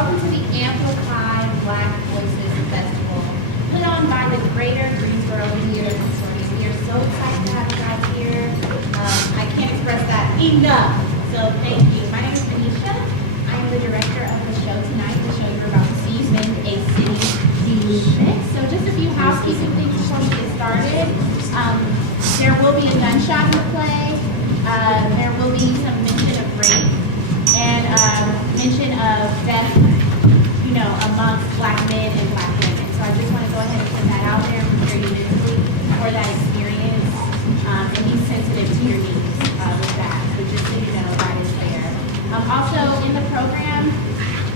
welcome to the Amplify Black Voices Festival, put on by the Greater Greensboro Theater Consortium. We are so excited to have you guys here. I can't express that enough, so thank you. My name is Vanecia. I am the director of the show tonight. The show you're about to see is Mendacity movement. So just a few housekeeping things before we get started. There will be a gunshot in the play. There will be some mention of rape and mention of theft, amongst Black men and Black women. So I just want to go ahead and put that out there and prepare you mentally for that experience and be sensitive to your needs with that. So just so you know, that is there. Also in the program,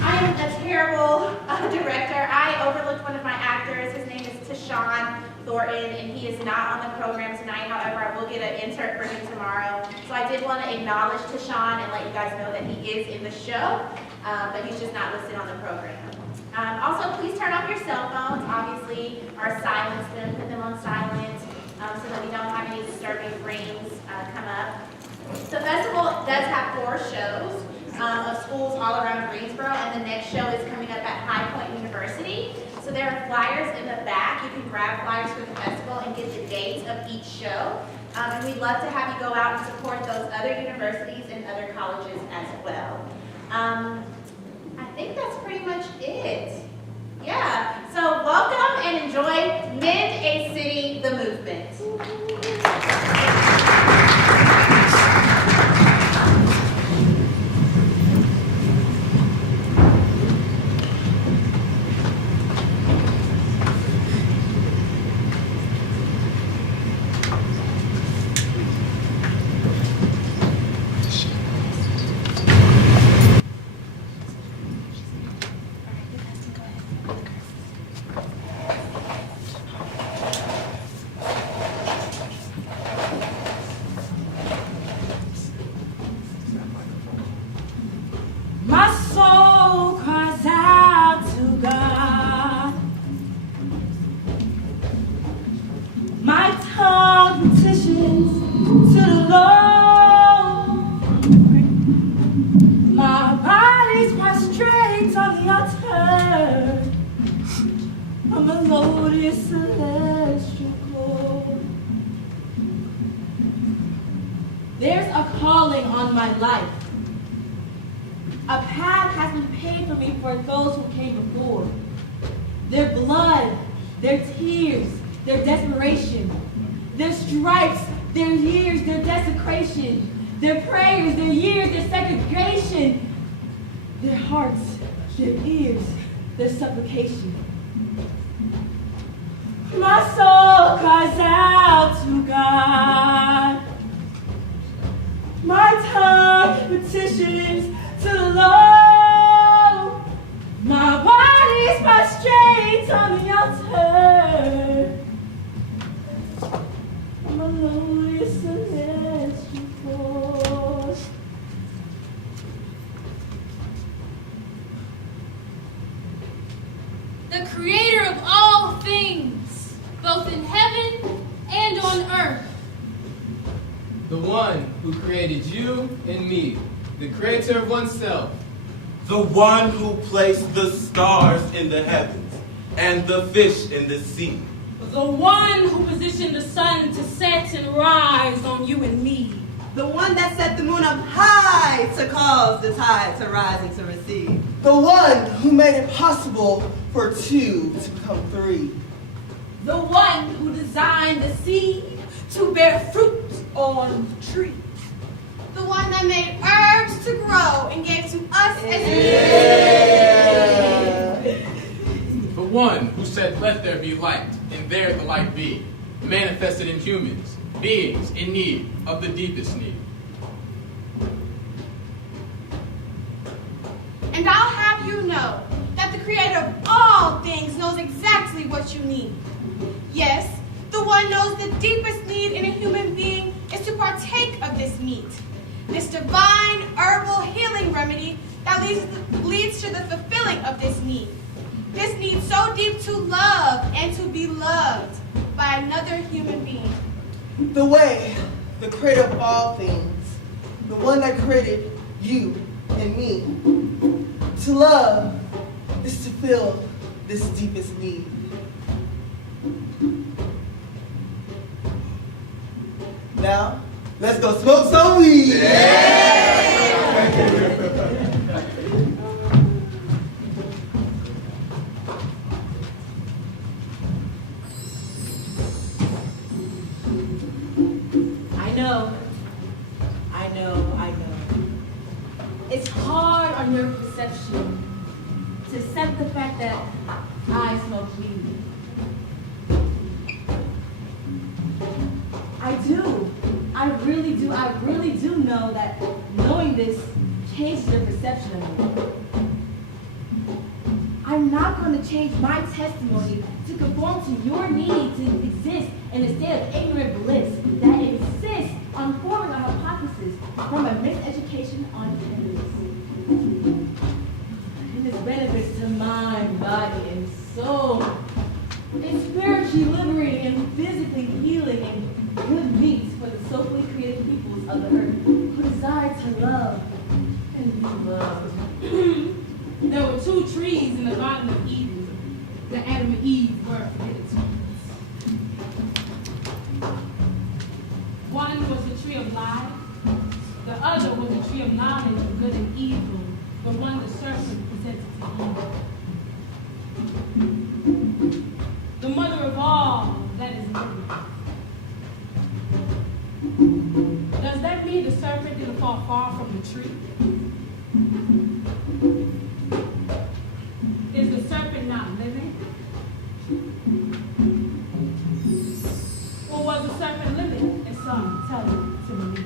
I am a terrible director. I overlooked one of my actors. His name is Tashawn Thornton, and he is not on the program tonight. However, I will get an insert for him tomorrow. So I did want to acknowledge Tashawn and let you guys know that he is in the show, but he's just not listed on the program. Also, please turn off your cell phones, obviously, or silence them, put them on silent, so that we don't have any disturbing rings come up. The festival does have 4 shows of schools all around Greensboro, and the next show is coming up at High Point University. So there are flyers in the back. You can grab flyers for the festival and get the dates of each show. And we'd love to have you go out and support those other universities and other colleges as well. I think that's pretty much it. Yeah, so welcome and enjoy Mendacity, the movement. There's a calling on my life. A path has been paved for me for those who came before. Their blood, their tears, their desperation, their stripes, their years, their desecration, their prayers, their years, their segregation, their hearts, their ears, their supplication. My soul cries out to God. My tongue petitions to the Lord. My body's prostrate on the altar. My Lord is celestial force. The creator of all things, both in heaven and on earth. The one who created you and me, the creator of oneself. The one who placed the stars in the heavens and the fish in the sea. The one who positioned the sun to set and rise on you and me. The one that set the moon up high to cause the tide to rise and to recede. The one who made it possible for 2 to become 3. The one who designed the seed to bear fruit on the tree. The one that made herbs to grow and gave to us as The one who said, "Let there be light," and there the light be, manifested in humans, beings in need of the deepest need. And I'll have you know that the creator of all things knows exactly what you need. Yes, the one knows the deepest need in a human being is to partake of this meat, this divine herbal healing remedy that leads to the fulfilling of this need. This need so deep to love and to be loved by another human being. The way, the creator of all things, the one that created you and me, to love is to fill this deepest need. Now, let's go smoke some weed. I know. It's hard on your perception to accept the fact that I smoke weed. I do. I really do know that knowing this changes your perception of me. I'm not going to change my testimony to conform to your need to exist in a state of ignorant bliss that insists on forming a hypothesis from a miseducation on evidence. And its benefits to mind, body, and soul. It's spiritually liberating and physically healing and good meat for the socially created peoples of the earth who desire to love and be loved. There were two trees in the Garden of Eden that Adam and Eve were forbidden to eat. One was the tree of life, the other was the tree of knowledge of good and evil, the one the serpent presented to Eve. The mother of all that is living. Does that mean the serpent didn't fall far from the tree? Is the serpent not living? Or was the serpent living? And some tell it to me.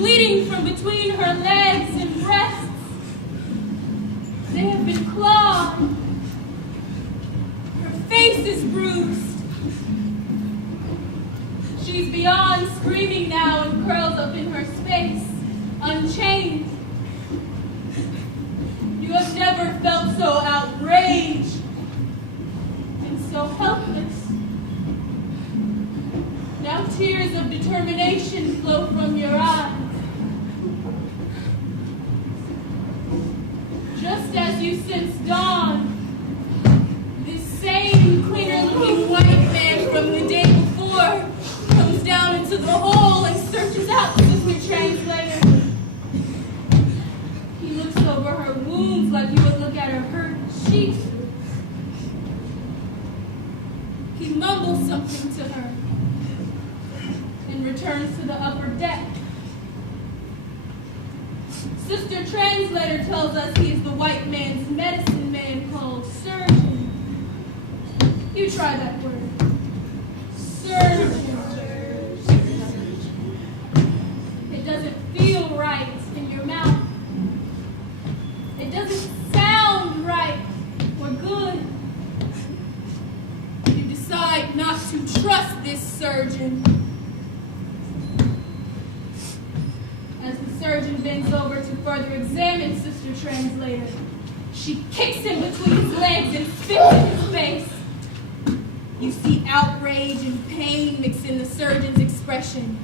bleeding from between her legs and breasts. They have been clawed. Her face is bruised. She's beyond screaming now and curls up in her space, unchained. You have never felt so outraged and so helpless. Now tears of determination flow from your eyes. Just as you sense dawn, this same cleaner-looking white man from the day before comes down into the hole and searches out the Sister Translator. He looks over her wounds like you would look at her hurt sheep. He mumbles something to her and returns to the upper deck. Sister Translator tells us he is the white man's medicine man called surgeon. You try that word. Surgeon. It doesn't feel right in your mouth. It doesn't sound right or good. You decide not to trust this surgeon. As the surgeon bends over to further examine Sister Translator, she kicks him between his legs and spits in his face. You see outrage and pain mixed in the surgeon's expression,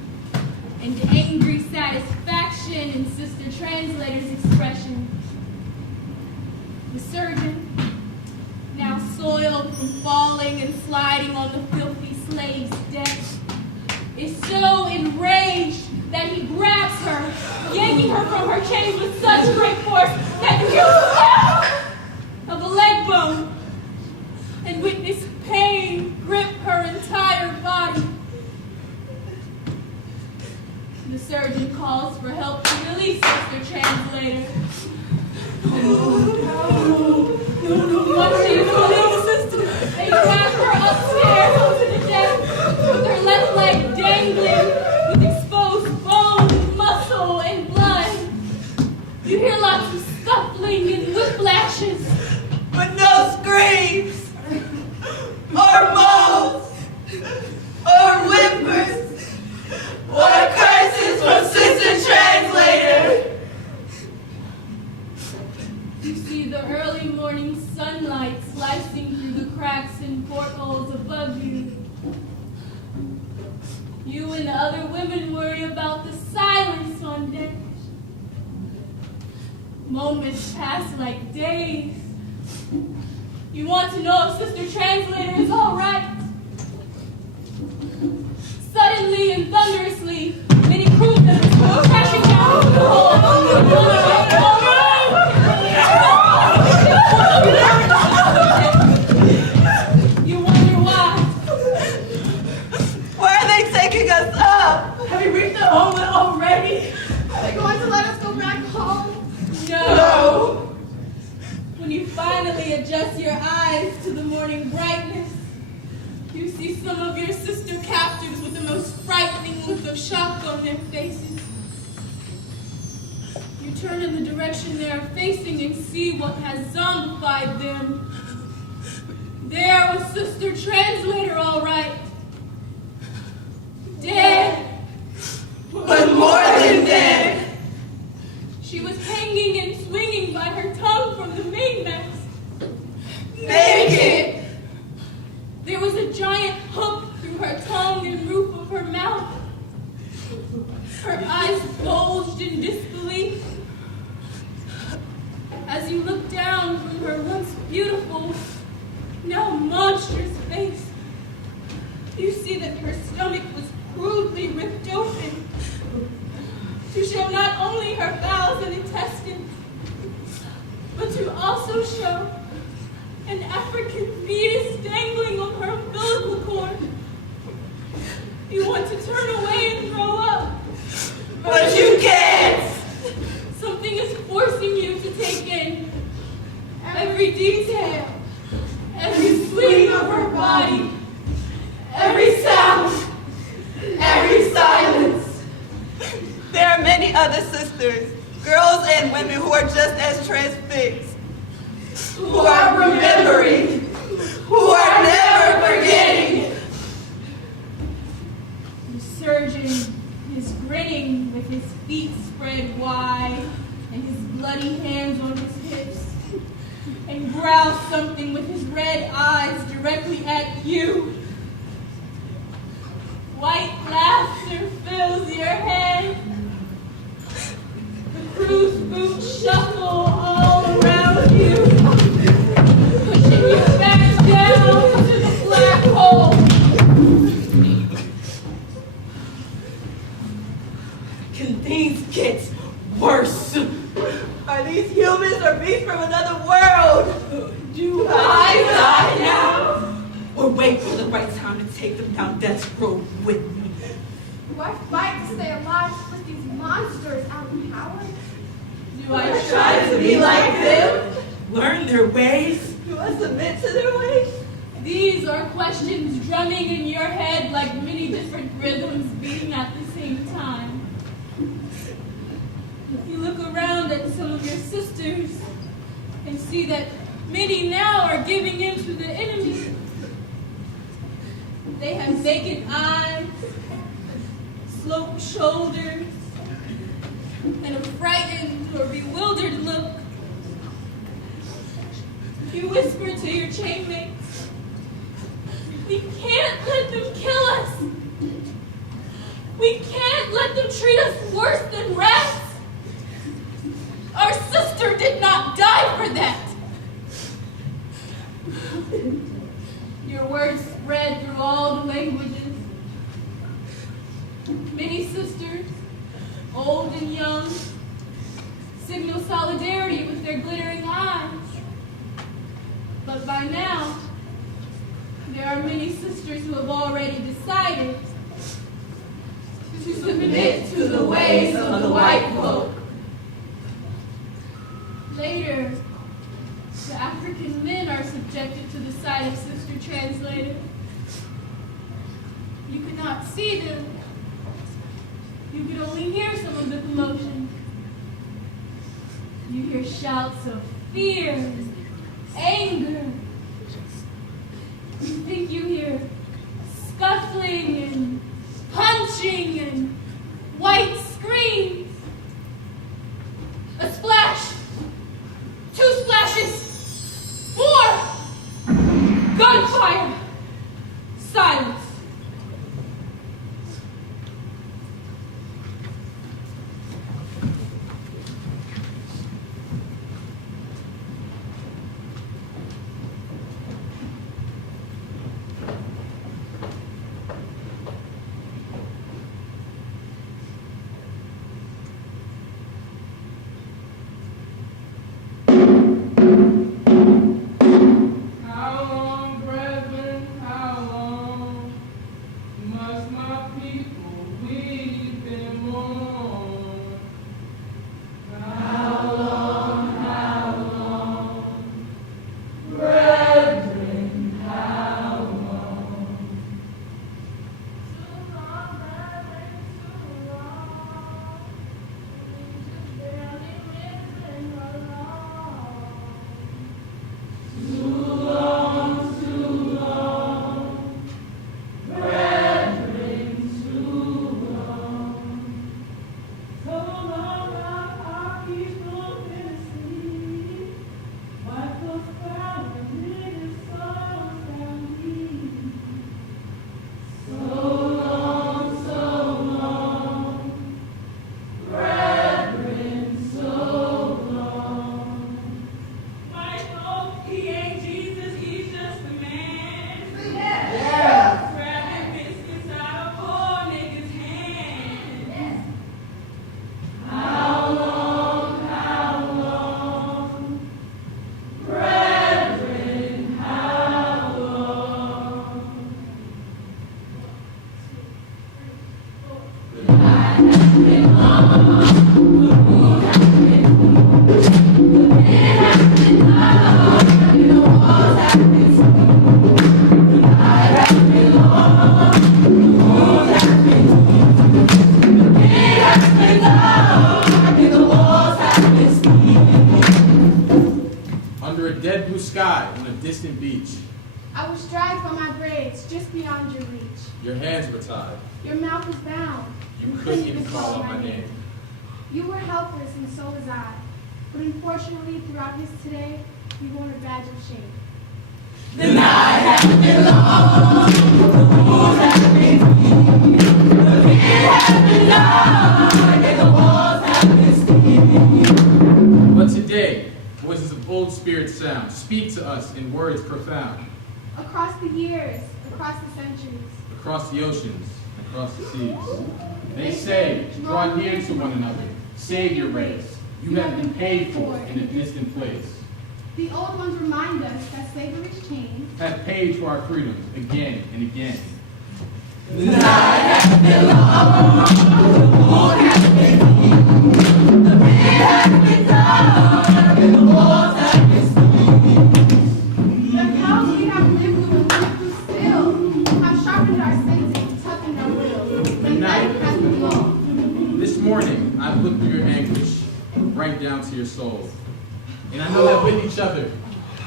and angry satisfaction in Sister Translator's expression. The surgeon, now soiled from falling and sliding on the filthy slave's deck, is so enraged that he grabs her, yanking her from her chains with such great force that you hear the snap of a leg bone and witness pain grip her entire body. The surgeon calls for help to release Sister Translator. No. Once she is released, Sister, they drag her upstairs onto the deck with her left leg dangling with exposed bone, muscle, and blood. You hear lots of scuffling and whiplashes, But no screams, or moans, or whimpers, or curses from Sister Translator. you see the early morning sunlight slicing through the cracks and portholes above you. You and the other women worry about the silence on deck. Moments pass like days. You want to know if Sister Translator is all right. Suddenly and thunderously, many crew members come crashing down into the hole. You wonder why. Why are they taking us up? Have you reached the moment already? Are they going to let us go back home? No. When you finally adjust your eyes to the morning brightness, you see some of your sister captives with the most frightening look of shock on their faces. You turn in the direction they are facing and see what has zombified them. There was Sister Translator, all right. Dead. But more than dead. She was hanging and swinging by her tongue from the mainmast. Naked. There was a giant hook through her tongue and roof of her mouth. Her eyes bulged in disbelief. As you look down from her once beautiful, now monstrous face, you see that her stomach was crudely ripped open to show not only her bowels and intestines, but to also show an African fetus dangling on her umbilical cord. You want to turn away and throw up, But you can't. something is forcing you to take in every detail, every swing of her body, every sound, every silence. There are many many other sisters, girls and women who are just as transfixed, who are remembering, who are never forgetting. The surgeon is grinning with his feet spread wide and his bloody hands on his hips, and growls something with his red eyes directly at you. White laughter fills your head. The cruise boots shuffle all around you, pushing you back down to the black hole. Can these get worse? Are these humans or beasts from another world? Do I die now? Or wait for the right time to take them down death's road with me? Do I fight to stay alive to put these monsters out in power? Do I Try to be like them? Learn their ways? Do I submit to their ways? These are questions drumming in your head like many different rhythms beating at the same time. If you look around at some of your sisters and see that many now are giving in to the enemy, they have vacant eyes, sloped shoulders, and a frightened or bewildered look. You whisper to your chainmates, "We can't let them kill us. We can't let them treat us worse than rats. Our sister did not die for that." Your words spread through all the languages. Many sisters, old and young, signal solidarity with their glittering eyes. But by now, there are many sisters who have already decided to submit to the ways of the white folk. Later, the African men are subjected to the sight of Sister Translator. You could not see them. You could only hear some of the commotion. You hear shouts of fear, anger. You think you hear scuffling and punching and white screams. A splash, 2 splashes, 4, gunfire, silence. life on my braids, just beyond your reach. Your hands were tied. Your mouth was bound. You couldn't even call out my name. You were helpless, and so was I. But unfortunately, throughout this today, you wore a badge of shame. The night has been long, the moon has been deep, the wind has been dark, and the walls have been steep. But today, voices of old spirit sound. Speak to us in words profound. Across the years, across the centuries, Across the oceans, across the seas. They say, draw near to one another. Save your race. You have been paid for in a distant place. the old ones remind us that slavery's chains Have paid for our freedoms again and again. The night has been long, the moon has been deep, the wind has been dark, and the walls have been steep. The cows we have lived with and lived through still have sharpened our senses, toughened our wills. The night has been long. This morning, I've looked through your anguish, right down to your soul. And I know that with each other,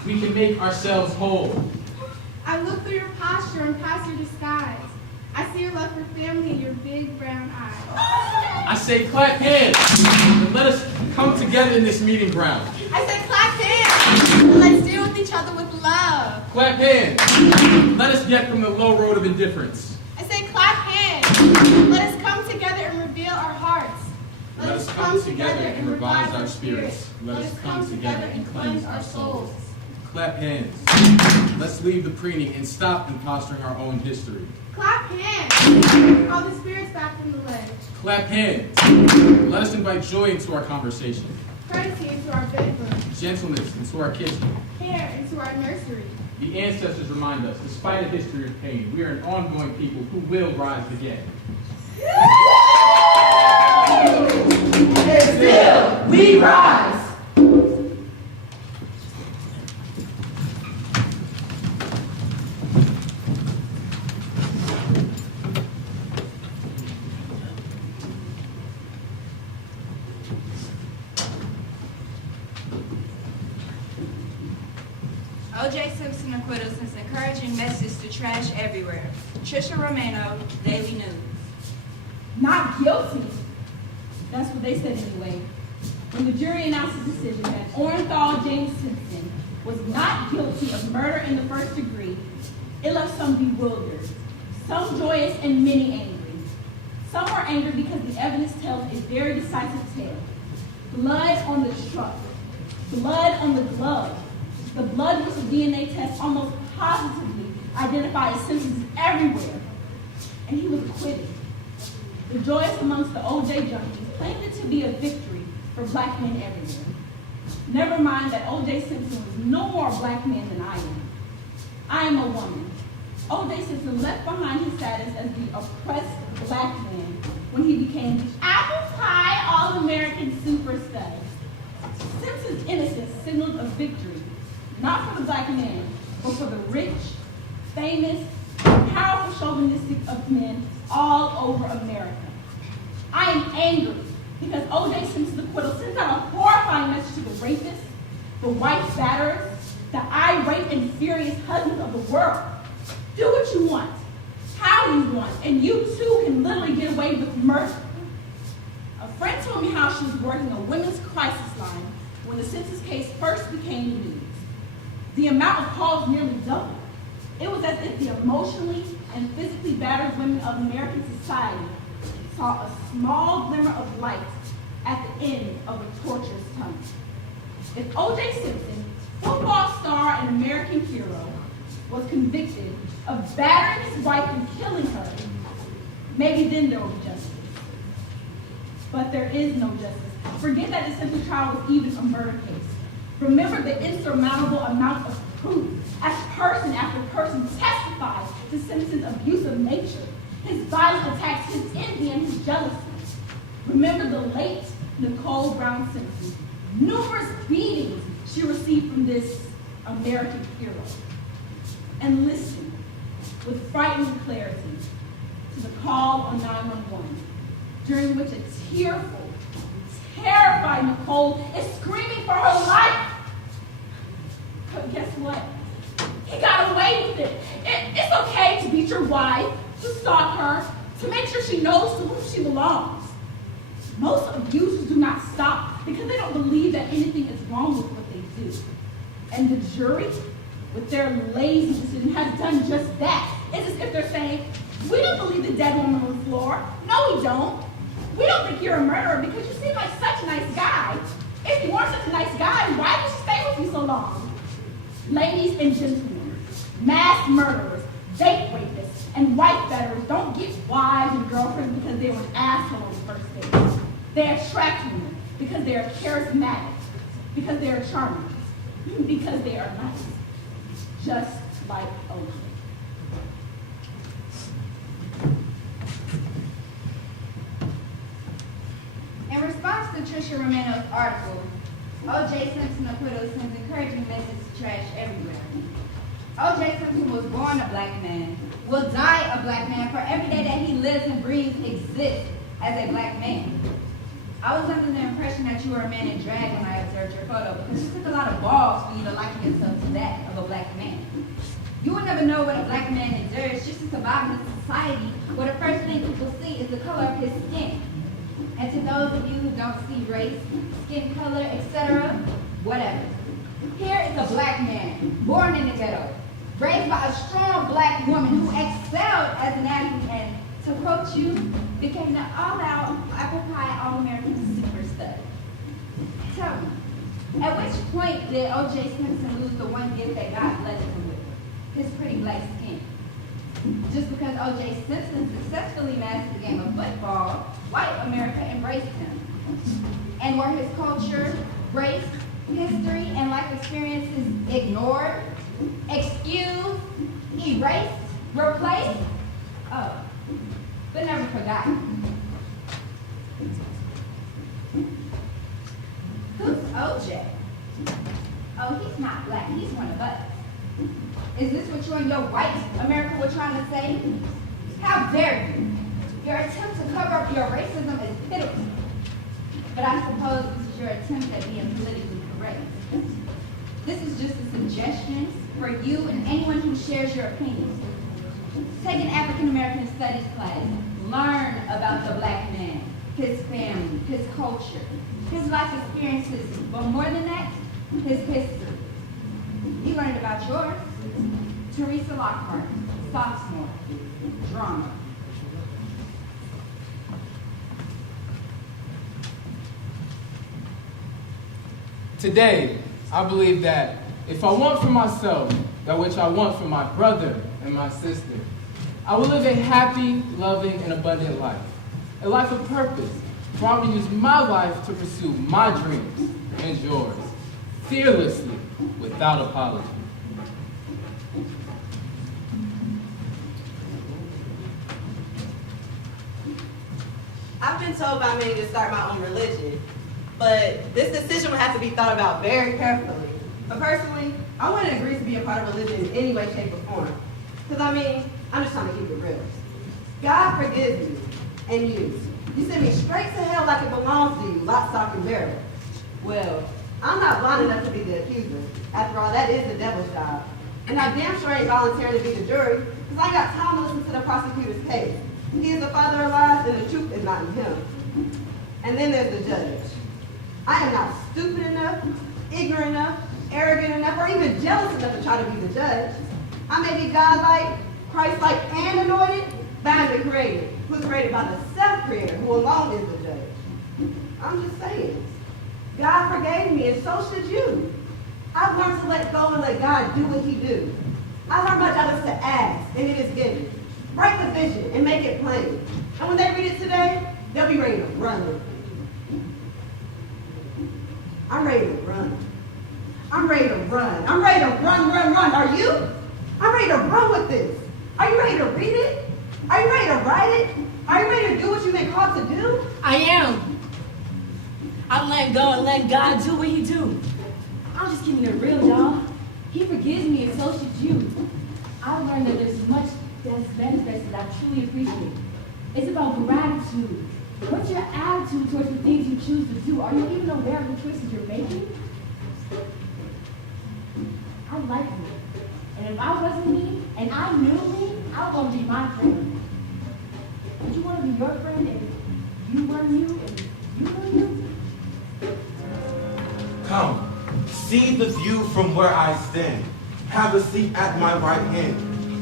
we can make ourselves whole. I look through your posture and past your disguise. I see your love for family in your big brown eyes. I say clap hands, and let us come together in this meeting ground. I say clap hands. Let's deal with each other with love. Clap hands, let us get from the low road of indifference. I say clap hands. Let us come together and reveal our hearts. Let us come together and revise our spirits. Let us come together and cleanse our souls. Clap hands. Let's leave the preening and stop impostering our own history. Clap hands. Call the spirits back from the ledge. Clap hands. Let us invite joy into our conversation, Courtesy into our bedroom. gentleness into our kitchen. Care into our nursery. The ancestors remind us, despite a history of pain, we are an ongoing people who will rise again. And still we rise. O.J. Simpson acquittal sends encouraging message to trash everywhere. Trisha Romano, Daily News. Not guilty. That's what they said anyway. When the jury announced the decision that Orenthal James Simpson was not guilty of murder in the first degree, it left some bewildered, some joyous, and many angry. Some were angry because the evidence tells a very decisive tale. Blood on the truck, blood on the glove. The blood which the DNA test almost positively identified Simpson's everywhere. And he was acquitted. The joyous amongst the O.J. junkies claimed it to be a victory for black men everywhere. Never mind that O.J. Simpson was no more black man than I am. I am a woman. O.J. Simpson left behind his status as the oppressed black man when he became the apple pie all-American super stud. Simpson's innocence signaled a victory, not for the black man, but for the rich, famous, powerful chauvinistic of men all over America. I am angry because O.J. Simpson's acquittal sends out a horrifying message to the rapists, the white batterers, the irate and furious husbands of the world. Do what you want, how you want, and you too can literally get away with murder. A friend told me how she was working a women's crisis line when the Simpsons case first became the news. The amount of calls nearly doubled. It was as if the emotionally and physically battered women of American society saw a small glimmer of light at the end of a torturous tunnel. If O.J. Simpson, football star and American hero, was convicted of battering his wife and killing her, maybe then there will be justice. But there is no justice. Forget that the Simpson trial was even a murder case. Remember the insurmountable amount of proof as person after person testifies to Simpson's abusive nature, his violent attacks, his envy, and his jealousy. Remember the late Nicole Brown Simpson, numerous beatings she received from this American hero. And listen with frightening clarity to the call on 911, during which a tearful, terrified Nicole is screaming for her life. But guess what? He got away with it. It's okay to beat your wife, to stalk her, to make sure she knows to whom she belongs. Most abusers do not stop because they don't believe that anything is wrong with what they do. And the jury, with their lazy decision, has done just that. It's as if they're saying, we don't believe the dead woman on the floor. No, we don't. We don't think you're a murderer because you seem like such a nice guy. If you weren't such a nice guy, why did you stay with you so long? Ladies and gentlemen, mass murderers, date rapists, and wife betters don't get wives and girlfriends because they were an asshole on the first date. They attract women because they are charismatic, because they are charming, because they are nice, just like O.J. In response to Trisha Romano's article, O.J. Simpson acquittal sends encouraging messages to trash everywhere. O.J. Simpson was born a black man, will die a black man, for every day that he lives and breathes exists as a black man. I was under the impression that you were a man in drag when I observed your photo because it took a lot of balls for you to liken yourself to that of a black man. You will never know what a black man endures just to survive in a society where the first thing people see is the color of his skin. And to those of you who don't see race, skin color, etc., whatever. Here is a black man, born in the ghetto, raised by a strong black woman who excelled as an athlete and, to quote you, became the all-out apple pie all-American superstar. Tell me, at which point did O.J. Simpson lose the one gift that God blessed him with? His pretty black skin. Just because O.J. Simpson successfully mastered the game of football, white America embraced him. And were his culture, race, history, and life experiences ignored, excused, erased, replaced? Oh, but never forgotten. Who's O.J.? Oh, he's not black, he's one of us. Is this what you and your white America were trying to say? How dare you? Your attempt to cover up your racism is pitiful. But I suppose this is your attempt at being politically correct. This is just a suggestion for you and anyone who shares your opinions. Take an African American studies class. Learn about the black man, his family, his culture, his life experiences, but more than that, his history. You learned about yours. Teresa Lockhart, sophomore, drama. Today, I believe that if I want for myself that which I want for my brother and my sister, I will live a happy, loving, and abundant life. A life of purpose, where I will use my life to pursue my dreams and yours, fearlessly, without apology. I've been told by many to start my own religion, but this decision would have to be thought about very carefully. But personally, I wouldn't agree to be a part of religion in any way, shape, or form. Because I mean, I'm just trying to keep it real. God forgives me and you. You send me straight to hell like it belongs to you, lock, stock, and barrel. Well, I'm not blind enough to be the accuser. After all, that is the devil's job. And I damn sure ain't volunteering to be the jury, because I got time to listen to the prosecutor's case. He is the father of lies, and the truth is not in him. And then there's the judge. I am not stupid enough, ignorant enough, arrogant enough, or even jealous enough to try to be the judge. I may be godlike, Christ-like, and anointed, but I'm the creator, who's created by the self-creator, who alone is the judge. I'm just saying. God forgave me, and so should you. I've learned to let go and let God do what he do. I learned my job is to ask, and it is given. Write the vision and make it plain. And when they read it today, they'll be ready to run with it. I'm ready to run. I'm ready to run. I'm ready to run. Are you? I'm ready to run with this. Are you ready to read it? Are you ready to write it? Are you ready to do what you've been called to do? I am. I'm letting go and letting God do what he do. I'm just keeping it real, y'all. He forgives me and so should you. I learned that there's much that's benefits that I truly appreciate. It's about gratitude. What's your attitude towards the things you choose to do? Are you even aware of the choices you're making? I like you, And if I wasn't me, and I knew me, I was gonna be my friend. Would you wanna be your friend if you weren't you and you were you? Come, see the view from where I stand. Have a seat at my right hand,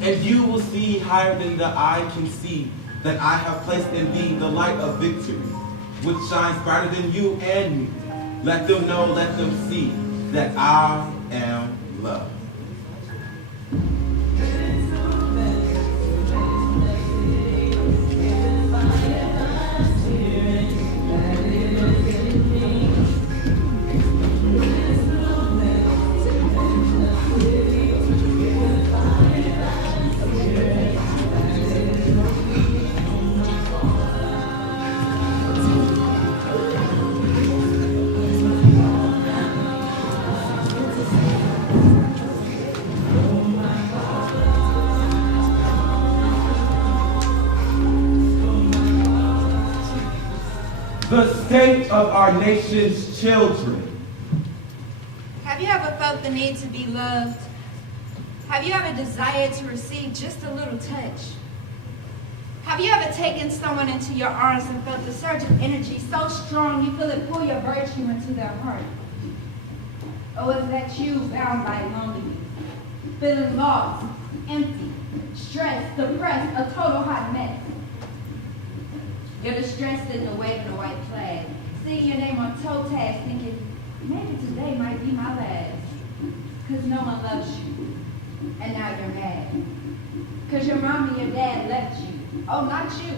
and you will see higher than the eye can see that I have placed in thee the light of victory, which shines brighter than you and me. Let them know, let them see that I am love. The state of our nation's children. Have you ever felt the need to be loved? Have you ever desired to receive just a little touch? Have you ever taken someone into your arms and felt the surge of energy so strong you feel it pull your virtue into their heart? Or is that you bound by loneliness, feeling lost, empty, stressed, depressed, a total hot mess? You're distressed in the wave of the white flag, seeing your name on toe tags, thinking, maybe today might be my last. Because no one loves you, and now you're mad. Because your mom and your dad left you. Oh, not you.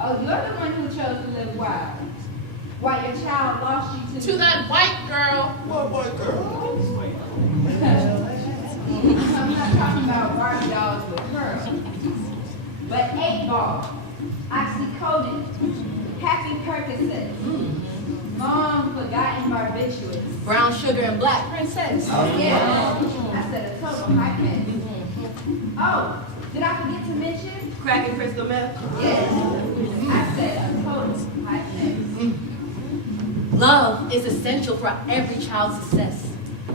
Oh, you're the one who chose to live wild. While your child lost you To that white girl. What white girl? I'm not talking about Barbie dolls with pearls, but 8-ball. Oxycodone, happy Percocet, long forgotten barbiturates. Brown sugar and black princess. Oh yeah, I said a total hot mess. Oh, did I forget to mention? Crack and crystal meth. Yes, I said a total hot mess. Love is essential for every child's success.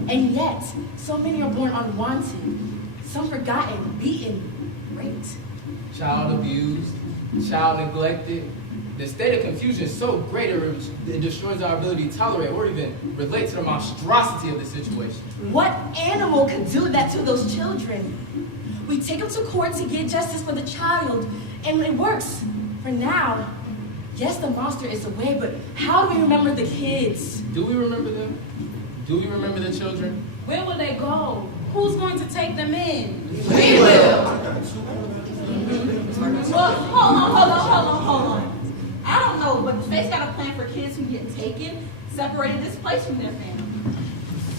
And yet, so many are born unwanted, some forgotten, beaten, raped. Child abused, child neglected. The state of confusion is so great it destroys our ability to tolerate or even relate to the monstrosity of the situation. What animal could do that to those children? We take them to court to get justice for the child, and it works for now. Yes, the monster is away, but how do we remember the kids? Do we remember them? Do we remember the children? Where will they go? Who's going to take them in? We will. Well, hold on. I don't know, but the state's got a plan for kids who get taken, separated, displaced from their family.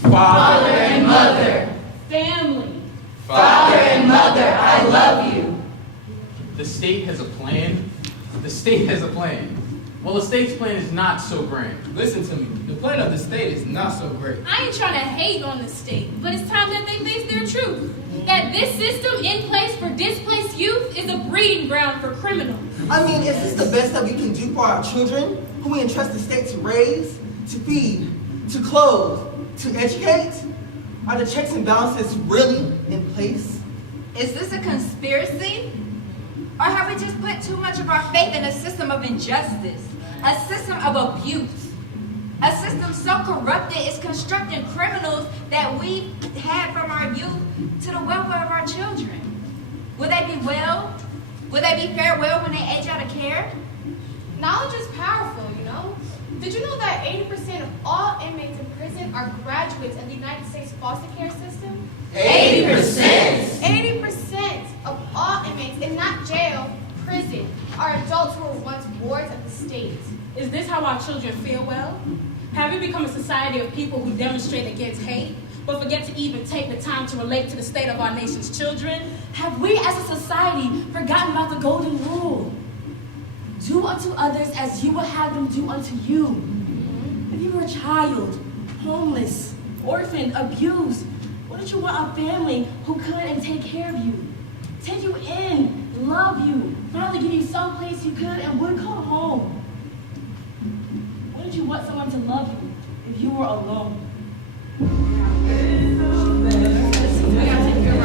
Father and mother. Family. Father and mother, I love you. The state has a plan. The state has a plan. Well, the state's plan is not so grand. Listen to me. The plan of the state is not so great. I ain't trying to hate on the state, but it's time that they face their truth. That this system in place for displaced youth is a breeding ground for criminals. I mean, is this the best that we can do for our children, who we entrust the state to raise, to feed, to clothe, to educate? Are the checks and balances really in place? Is this a conspiracy? Or have we just put too much of our faith in a system of injustice, a system of abuse, a system so corrupted it's constructing criminals that we had from our youth to the welfare of our children? Will they be well? Will they be farewell when they age out of care? Knowledge is powerful, you know? Did you know that 80% of all inmates in prison are graduates of the United States foster care system? 80%. 80% of all inmates in not jail, prison, are adults who were once wards of the state. Is this how our children feel well? Have we become a society of people who demonstrate against hate, but forget to even take the time to relate to the state of our nation's children? Have we as a society forgotten about the golden rule? Do unto others as you would have them do unto you. If you were a child, homeless, orphaned, abused, wouldn't you want a family who could and take care of you? Take you in, love you, finally give you some place you could and would call home. Wouldn't you want someone to love you if you were alone? We gotta take care of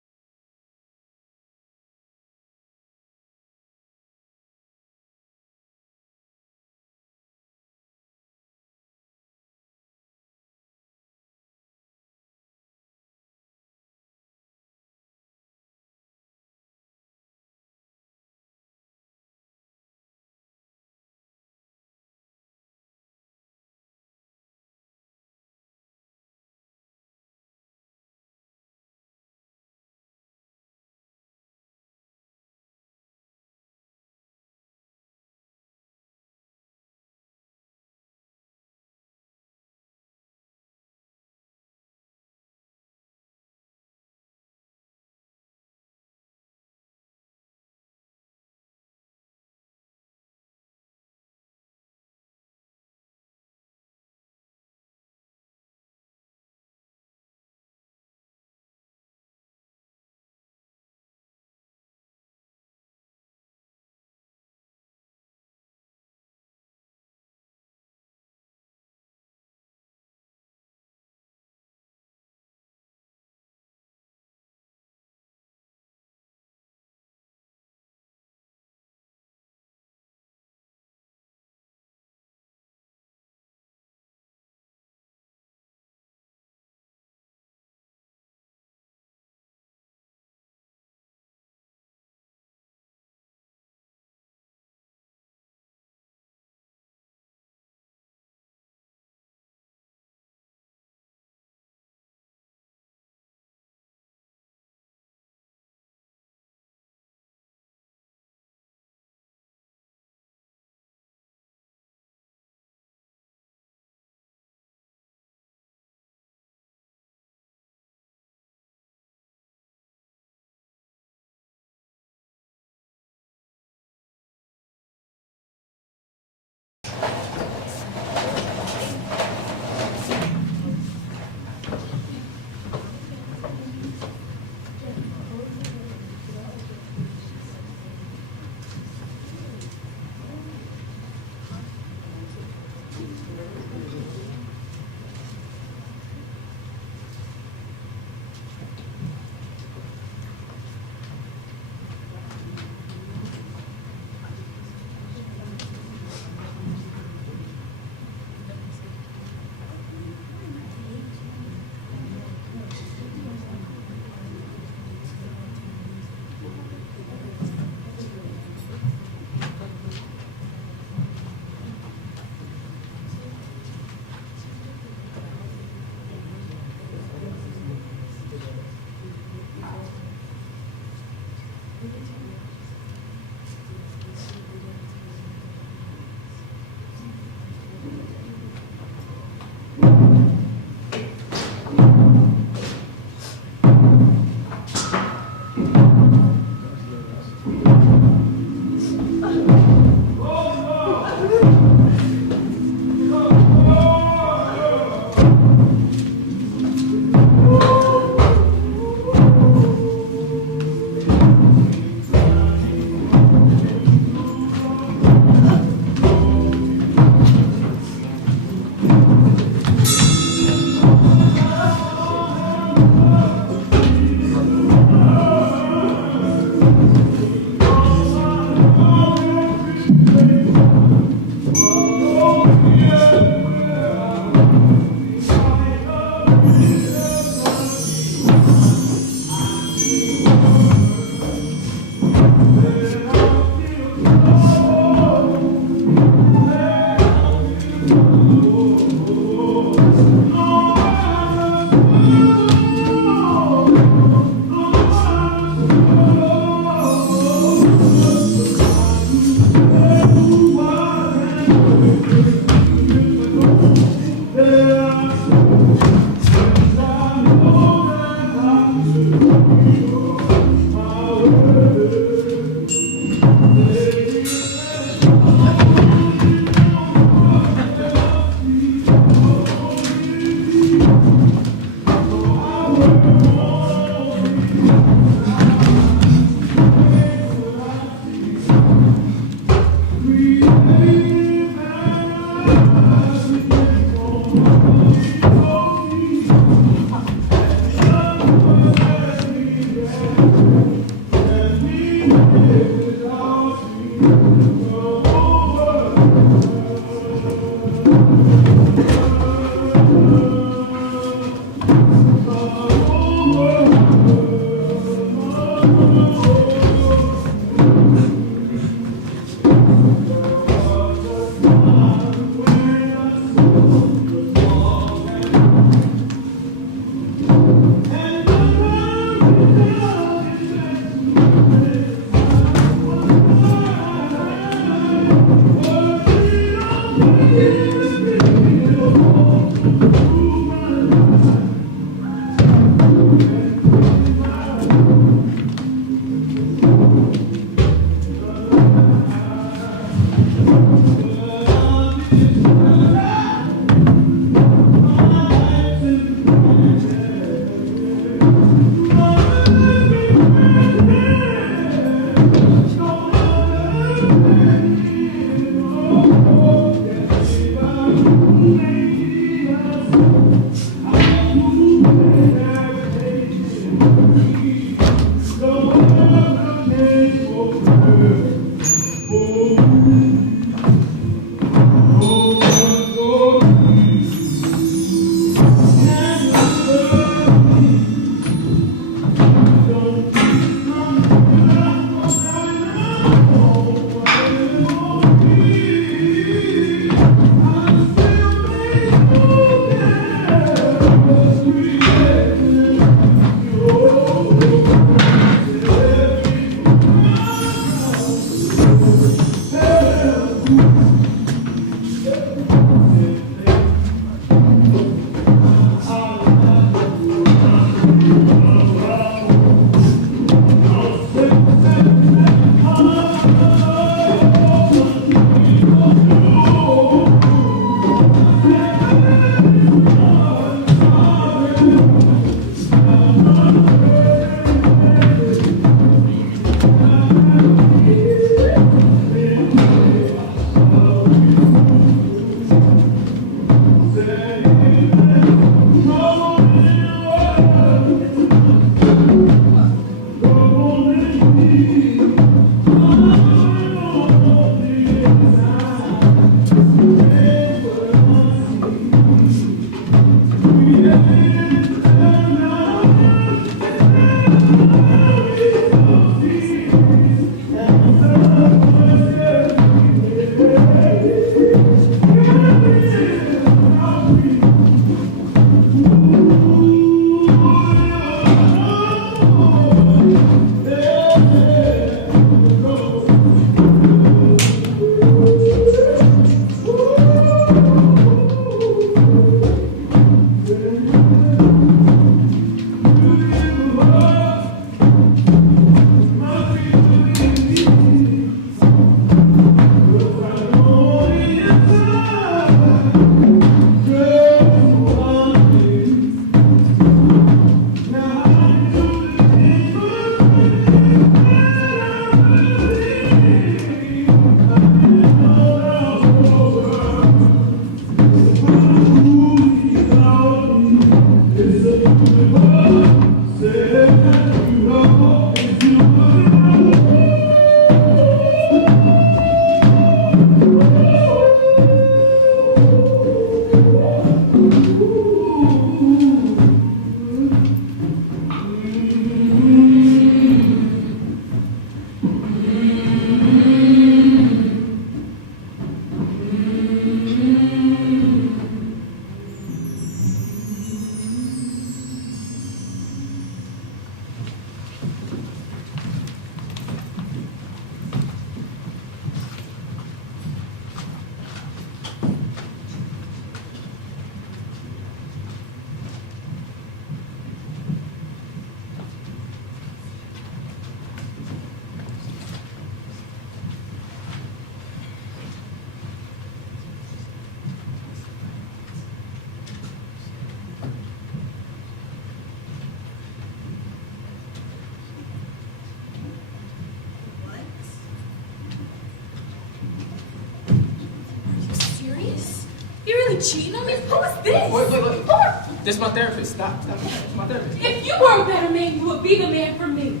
Who's this? Wait. This is my therapist. Stop. It's my therapist. If you were a better man, you would be the man for me.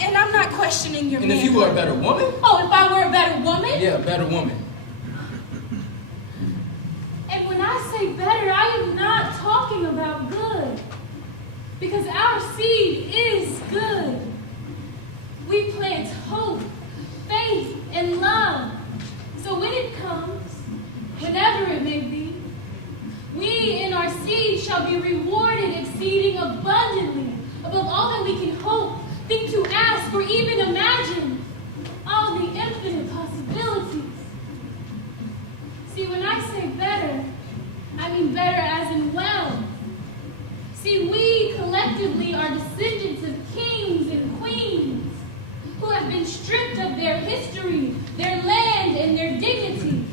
And I'm not questioning your And man. if you were a better woman? Oh, if I were a better woman? Yeah, a better woman. And when I say better, I am not talking about good. Because our seed is good. We plant hope, faith, and love. So when it comes, whenever it may be, we in our seed shall be rewarded exceeding abundantly above all that we can hope, think to ask, or even imagine. All the infinite possibilities. See, when I say better, I mean better as in well. See, we collectively are descendants of kings and queens who have been stripped of their history, their land, and their dignity,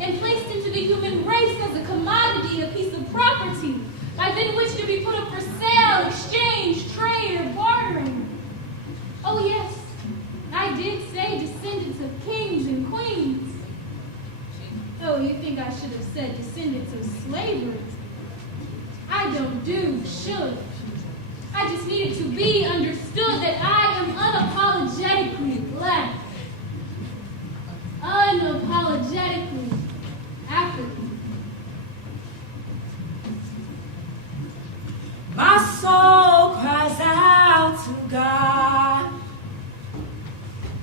and placed into the human race as a commodity, a piece of property, by then which to be put up for sale, exchange, trade, or bartering. Oh yes, I did say descendants of kings and queens. Oh, you think I should have said descendants of slavery? I don't do should. I just needed to be understood that I am unapologetically black. Unapologetically African. My soul cries out to God.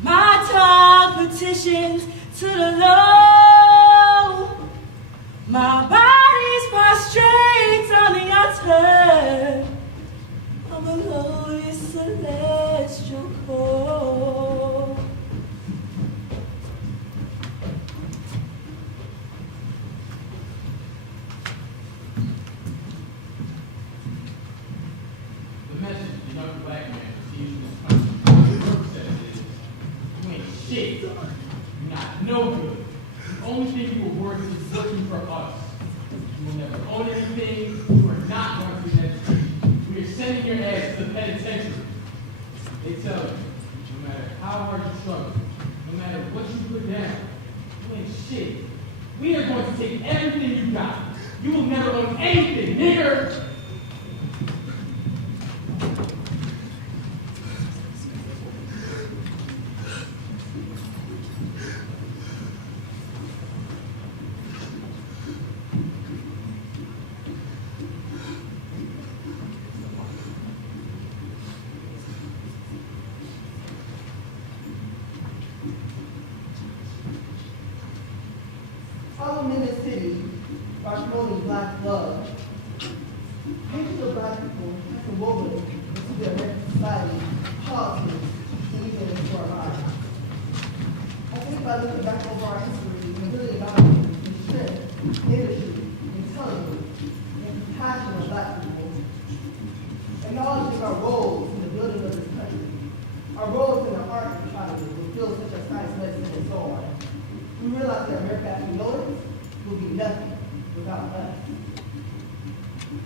My tongue petitions to the Lord. My body's prostrate on the altar of a glorious celestial call. The message the young black man receives in this country, the purpose is, you ain't shit. You're not no good. The only thing you were worth is working for us. You will never own anything. You are not going to be educated. We are sending your ass to the penitentiary. They tell you, no matter how hard you struggle, no matter what you put down, you ain't shit. We are going to take everything you got. You will never own anything, nigger. All in the city are promoting black love. Hatred of black people has been woven into the American society, politics, and even into our lives. I think by looking back over our history, and really acknowledging the strength, leadership, intelligence, and compassion of black people, acknowledging our roles in the building of this country, our roles in the art economy with fields such as science, medicine, and so on, we realize that America as we know it will be nothing without us.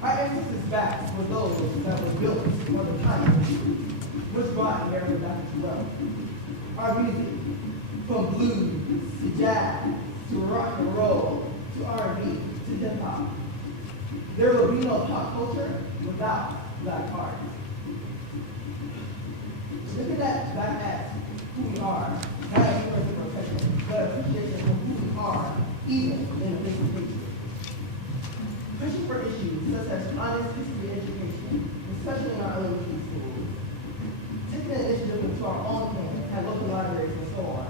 Our ancestors' backs were those that were built on the times which brought America back to wealth. Our music, from blues to jazz to rock and roll to R&B to hip hop, there will be no pop culture without black art. Look at that back at who we are, not as a profession, but appreciation of who we are, even in the face of hatred. Pushing for issues such as honest history education, especially in our elementary schools. Taking an initiative into our own hands at local libraries and so on.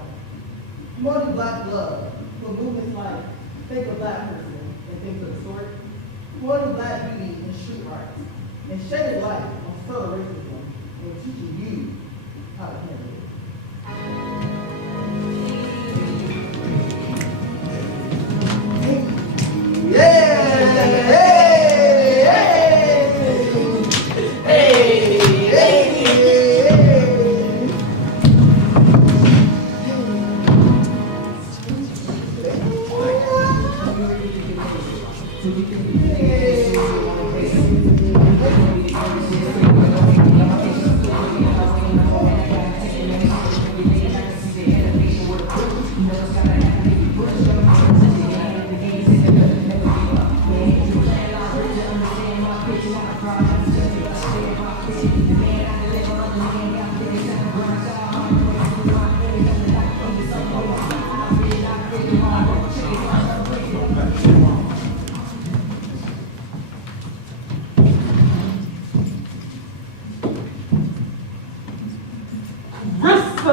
Promoting black love for movements like Think a Black Person and things of the sort. Promoting black beauty and street art. And shedding light on subtle racism and teaching you how to handle it.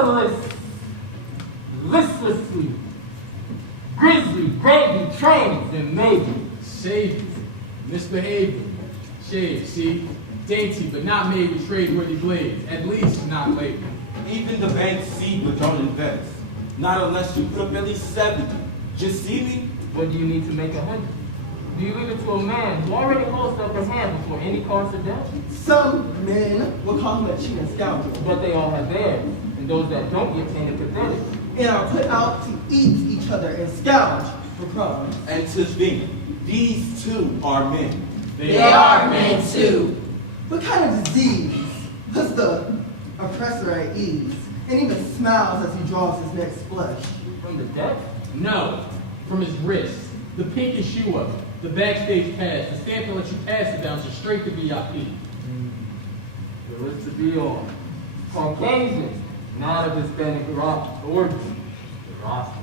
colorless, listlessly, grizzly, gravy, trains, and maybe. Shady, misbehaving, shade, see? Dainty, but not made with trade-worthy blades, at least not labeled. Even the banks see but don't invest. Not unless you put up at least 70. Just see me? What do you need to make 100? Do you leave it to a man who already holds up his hand before any cause of death? Some men will call him a cheating scoundrel. But they all have theirs, and those that don't get painted pathetic. And are put out to eat each other and scourge for crumbs. And to think, these two are men. They are men too. What kind of disease puts the oppressor at ease and even smiles as he draws his next flush? From the deck? No, from his wrist. The pinkish shoe up, the backstage pass, the stamp that lets you pass it down to straight to VIP. The list to be on. Caucasian, not of Hispanic origin. The roster.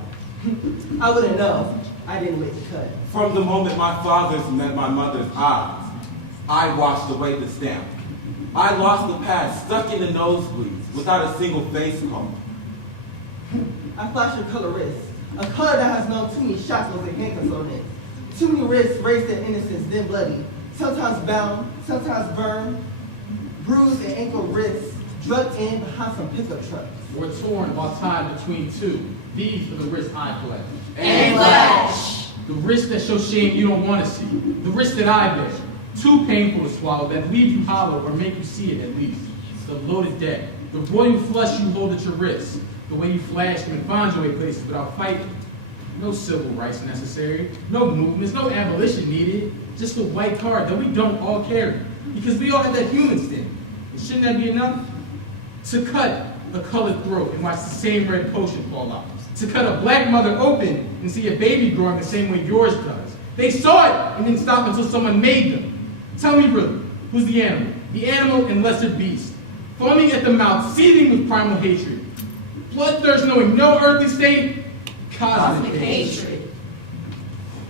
I wouldn't know. I didn't wait to cut. From the moment my father's met my mother's eyes, I washed away the stamp. I lost the past, stuck in the nosebleeds, without a single face call. I flash your color wrist, a color that has known too many shots with the handcuffs on it. Too many wrists raised in innocence, then bloody. Sometimes bound, sometimes burned, bruised and ankle wrists, drugged in behind some pickup trucks. Or torn while tied between two. These are the wrists I flash. And flash. The wrists that show shame you don't want to see. The wrists that I bear. Too painful to swallow, that leave you hollow or make you see it at least. The loaded deck. The royal flush you hold at your wrist. The way you flash them and find your way places without fighting. No civil rights necessary. No movements, no abolition needed. Just a white card that we don't all carry. Because we all have that human sting. And shouldn't that be enough? To cut a colored throat and watch the same red potion fall out. To cut a black mother open and see a baby growing the same way yours does. They saw it and didn't stop until someone made them. Tell me really, who's the animal? The animal and lesser beast. Foaming at the mouth, seething with primal hatred. Bloodthirst knowing no earthly state, cosmic hatred.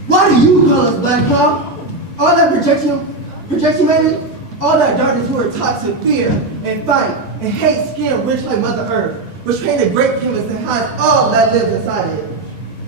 Why do you call us black, huh? All that projection maybe? All that darkness we were taught to fear and fight and hate skin rich like Mother Earth, which painted a great canvas that hides all that lives inside it.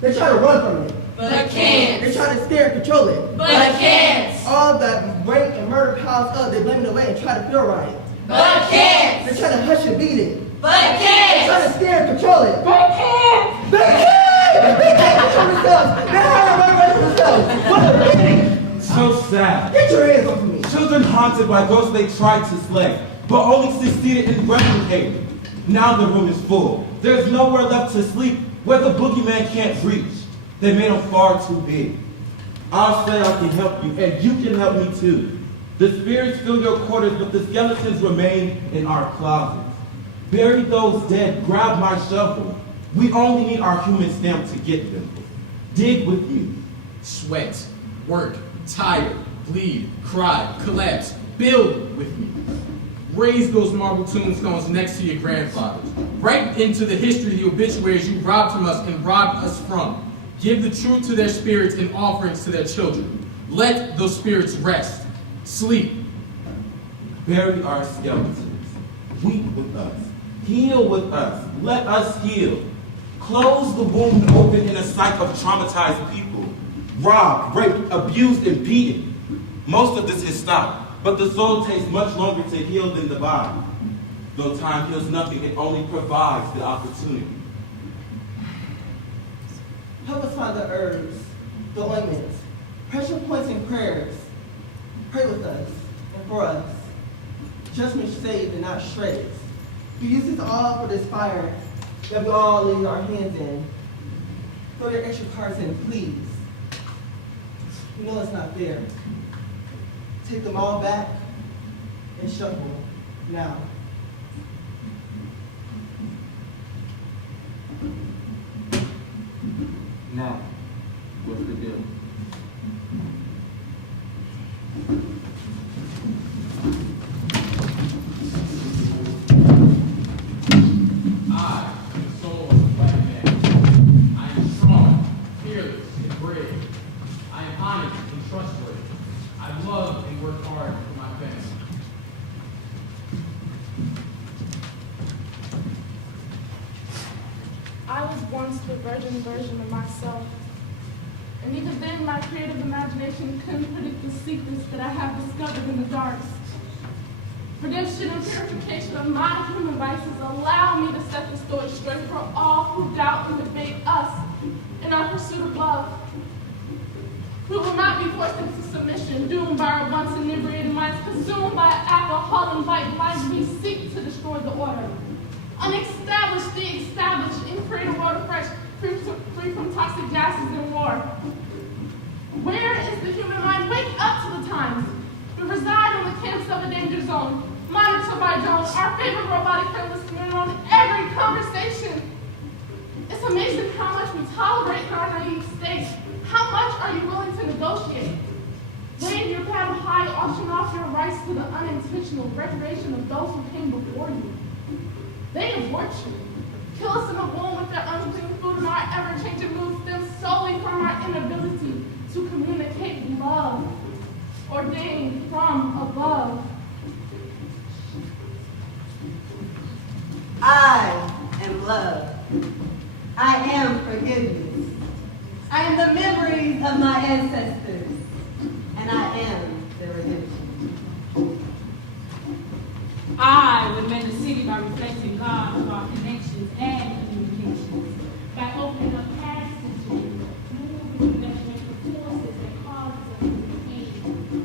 They try to run from it. But can't. They try to scare and control it. But can't. All that rape and murder piles up, they blame it away and try to feel right. But can't. They try to hush and beat it. But They can't. try to scare and control it. But can't. They can't! They can't control themselves! They hide and run away from themselves! What a pity! So sad. Get your hands off of me! Children haunted by ghosts they tried to slay, but only succeeded in replicating. Now the room is full. There's nowhere left to sleep where the boogeyman can't reach. They made them far too big. I'll say I can help you, and you can help me too. The spirits fill your quarters, but the skeletons remain in our closets. Bury those dead, grab my shovel. We only need our human stamp to get them. Dig with me. Sweat, work, tire, bleed, cry, collapse, build with me. Raise those marble tombstones next to your grandfathers. Write into the history the obituaries you robbed from us and robbed us from. Give the truth to their spirits and offerings to their children. Let those spirits rest. Sleep. Bury our skeletons. Weep with us. Heal with us. Let us heal. Close the wound open in a sight of traumatized people. Robbed, raped, abused, and beaten. Most of this is stopped, but the soul takes much longer to heal than the body. Though time heals nothing, it only provides the opportunity. Help us find the herbs, the ointments, pressure points and prayers. Pray with us and for us. Judgment saved and not shredded. You use this all for this fire that we all lay our hands in. Throw your extra cards in, please. You know it's not fair. Take them all back and shuffle now. Now, what's the deal? I am the soul of a black man. I am strong, fearless, and brave. I am honest and trustworthy. I love and work hard for my family. perversion version of myself. And even then, my creative imagination couldn't predict the secrets that I have discovered in the darks. Redemption and purification of my human vices allow me to set the story straight for all who doubt and debate us in our pursuit of love. We will not be forced into submission, doomed by our once inebriated minds, consumed by alcohol and by blind we seek to destroy the order. Unestablish the established and create a world afresh, free from toxic gases and war. Where is the human mind? Wake up to the times. We reside on the camps of a danger zone, monitored by drones, our favorite robotic friend listening on every conversation. It's amazing how much we tolerate in our naive state. How much are you willing to negotiate? Wave your paddle high, auction off your rights to the unintentional reparation of those who came before you. They abort you, kill us in the womb with their unclean food, and our ever-changing moods stem solely from our inability to communicate love, ordained from above. I am love. I am forgiveness. I am the memories of my ancestors, and I am their redemption. I would mend the city by reflecting God of our connections and communications, by opening up passages, moving that make the forces that cause us to pain,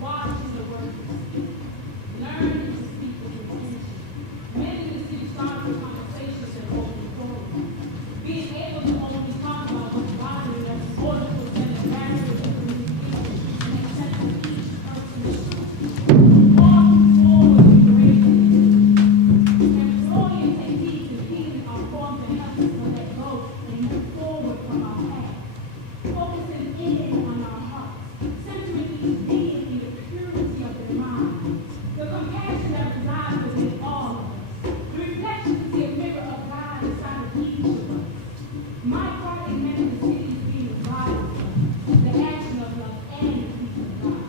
watching the workers, learning to speak with intention, mending the city starting conversations and open forward, being able to only talk about what's bothering us in order to send a barrier of communication and accepting each person's truth, walking forward with greatness, employing techniques and healing our forms and help us to let go and move forward from our past, focusing in on our hearts, centering each being in the purity of their mind, the compassion that resides within all of us, the reflection to see a mirror of God inside of each of us. My part in mending the city is being a bride of love, the action of love and the peace of God,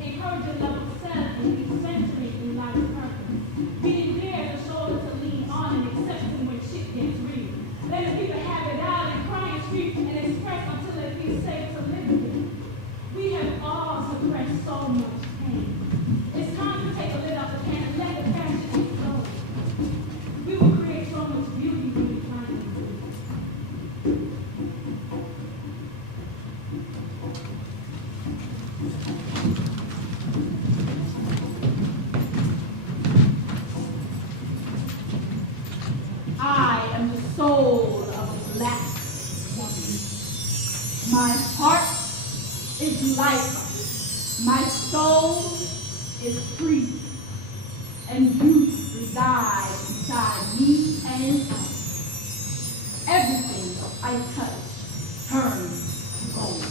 encouraging love of self and recentering in life's purpose, being there as a shoulder to lean on and accepting when shit gets real, letting people have it out and cry and scream and express until they feel safe to live again. We have all suppressed so much pain. It's time to take a lid off the can and let the passion explode. We will create so much beauty when we find it. I am the soul of a black woman. My heart is life. My soul is free. And you reside inside me and us. Everything I touch turns to gold.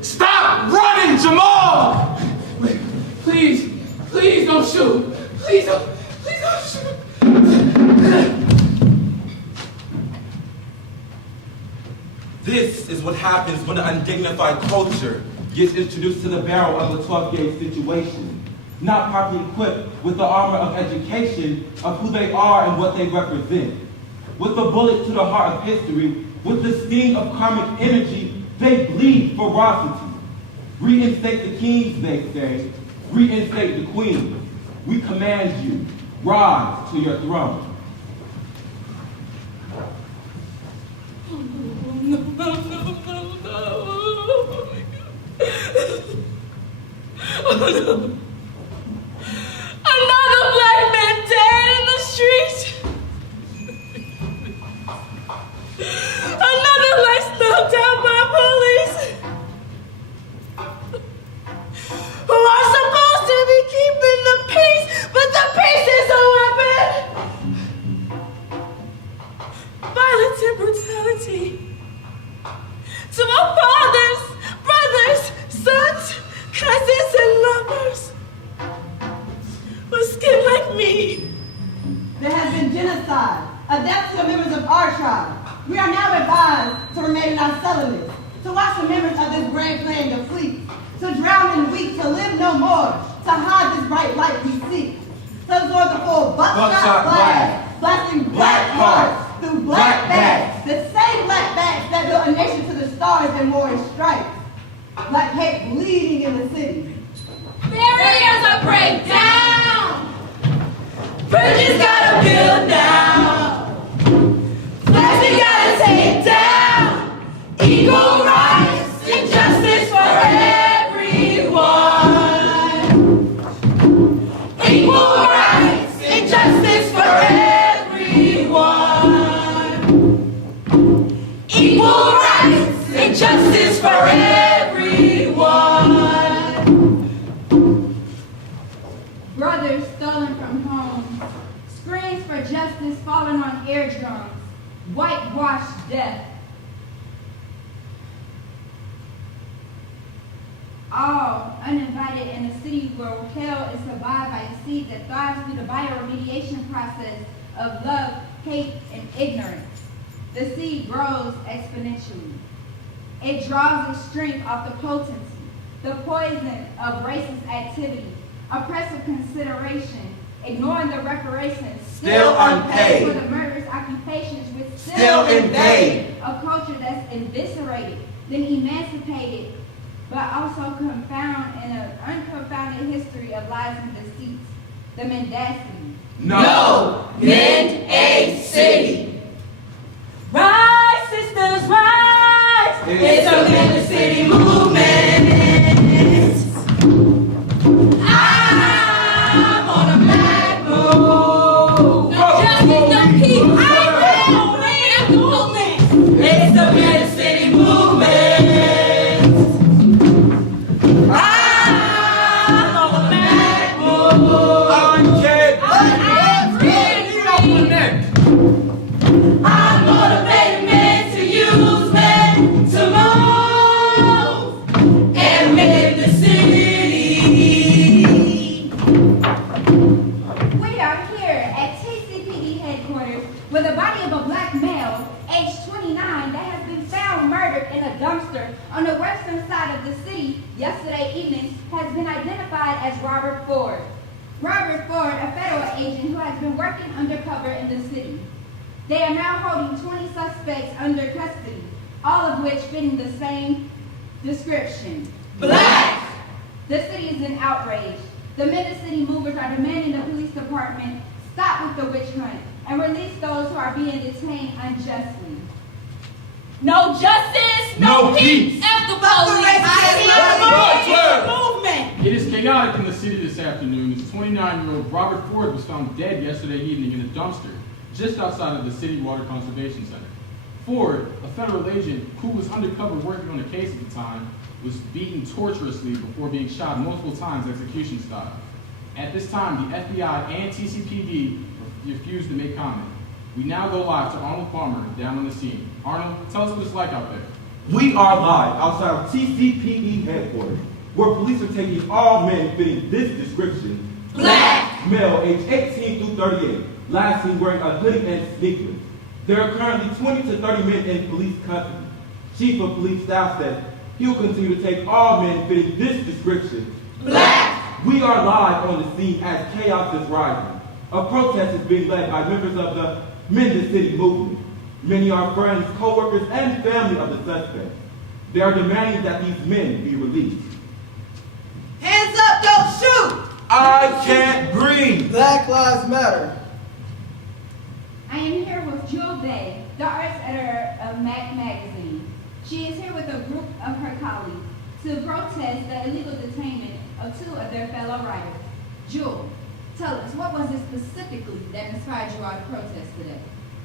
Stop running, Jamal! Wait, please don't shoot. Please don't shoot. This is what happens when an undignified culture gets introduced to the barrel of a 12-gauge situation, not properly equipped with the armor of education of who they are and what they represent. With the bullet to the heart of history, with the sting of karmic energy, they bleed ferocity. Reinstate the kings, they say. Reinstate the queen. We command you, rise to your throne. Another black man dead in the street. Another life snuffed out by police. Who are supposed to be keeping the peace, but the peace is a weapon. Violence and brutality. To my fathers, brothers, sons, cousins, and lovers with skin like me. There has been genocide, a death to the members of our tribe. We are now advised made in our sullenness, to watch the members of this grand plan deplete, to drown in weak, to live no more, to hide this bright light we seek, to absorb the full buckshot blast, blasting black hearts through black backs, the same black backs that built a nation to the stars and wore in stripes, black hate bleeding in the city. Barriers are break down. Bridges gotta build now. Flags we gotta take down. Equal rights and justice for everyone. Equal rights and justice for everyone. Equal rights and justice for everyone. Brothers stolen from home, screams for justice falling on eardrums, whitewashed death. All uninvited in a city where hell is survived by a seed that thrives through the bioremediation process of love, hate, and ignorance. The seed grows exponentially. It draws its strength off the potency, the poison of racist activity, oppressive consideration, ignoring the reparations, Still unpaid. for the murderous occupations, which Still invade. a culture that's eviscerated, then emancipated, but also confound in an unconfounded history of lies and deceits, the mendacity. No. Mendacity. Rise, sisters, rise. It's a mendacity movement. I'm on a black move. No justice, no peace. It's the mendacity movement. I'm on a black move. I'm motivated men to use men to move and make the city. We are here at TCPD headquarters with the body of a black male, age 29, that has been found murdered in a dumpster on the western side of the city yesterday evening, has been identified as Robert Ford. Robert Ford, a federal agent who has been working undercover in the city. They are now holding 20 suspects under custody, all of which fitting the same description. Black! The city is in outrage. The mendacity movers are demanding the police department stop with the witch hunt and release those who are being detained unjustly. No justice, No peace. F the police. Movement! It is chaotic in the city this afternoon as 29-year-old Robert Ford was found dead yesterday evening in a dumpster just outside of the City Water Conservation Center. Ford, a federal agent who was undercover working on a case at the time, was beaten torturously before being shot multiple times execution style. At this time, the FBI and TCPD refused to make comment. We now go live to Arnold Palmer down on the scene. Arnold, tell us what it's like out there. We are live outside of TCPD headquarters, where police are taking all men fitting this description. Black! Male, age 18 through 38, last seen wearing a hoodie and sneakers. There are currently 20 to 30 men in police custody. Chief of Police Staff says he'll continue to take all men fitting this description. Black! We are live on the scene as chaos is rising. A protest is being led by members of the Mendacity movement. Many are friends, co-workers, and family of the suspects. They are demanding that these men be released. Hands up, don't shoot! I can't breathe. Black Lives Matter. I am here with Jewel Bay, the arts editor of MAC magazine. She is here with a group of her colleagues to protest the illegal detainment of two of their fellow writers. Jewel, tell us, what was it specifically that inspired you all to protest today?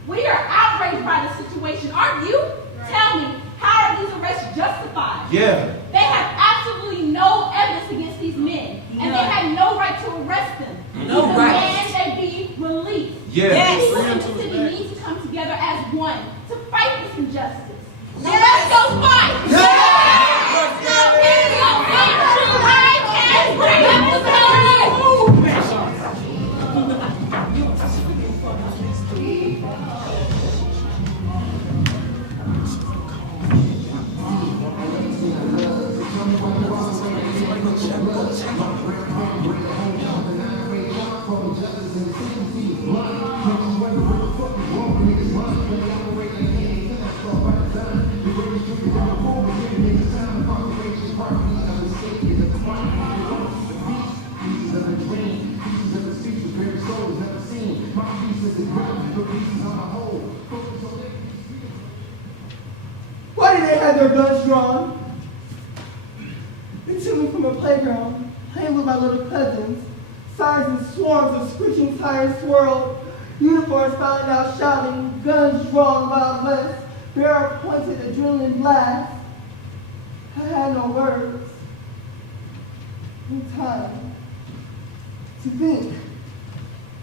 We are outraged by the situation, aren't you? Tell me, how are these arrests justified? Yeah. They have absolutely no evidence against these men, and they had no right to arrest them. No We right. demand they be released. Yeah. Yes. People in the city need to come together as one to fight this injustice. So let's go fight! Why did they have their guns drawn? They took me from a playground, playing with my little cousins. Sirens and swarms of screeching tires swirled. Uniforms falling out shouting, guns drawn, Wild West, barrel pointed, adrenaline blast. I had no words, no time to think,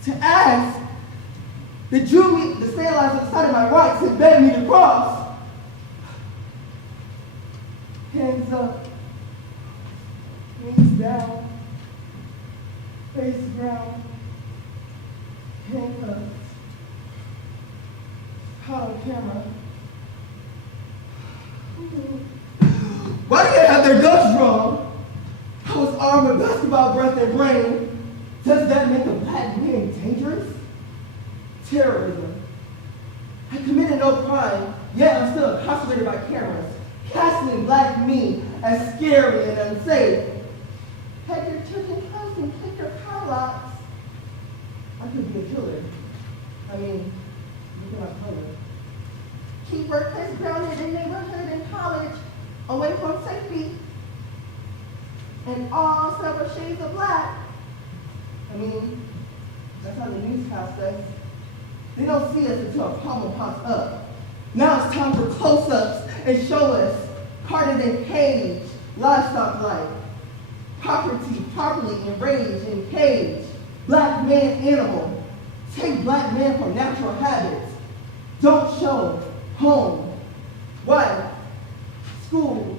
to ask. They drew me, the sand lines on the side of my right and begged me to cross. Hands up, knees down, face ground, handcuffs, caught on camera. Why do they have their guns drawn? I was armed with basketball breath and brain. Does that make a black man dangerous? Terrorism. I committed no crime, yet I'm still incarcerated by cameras, casting black me as scary and unsafe. Have your children house and click your car locks. I could be a killer. I mean, look at my color. Keep workplace grounded in neighborhood and college, away from safety, and all several shades of black. I mean, that's how the newscast says. They don't see us until a problem pops up. Now it's time for close-ups and show us, carted in cage, livestock life, property properly enraged in cage, black man animal. Take black man from natural habits. Don't show home, wife, school,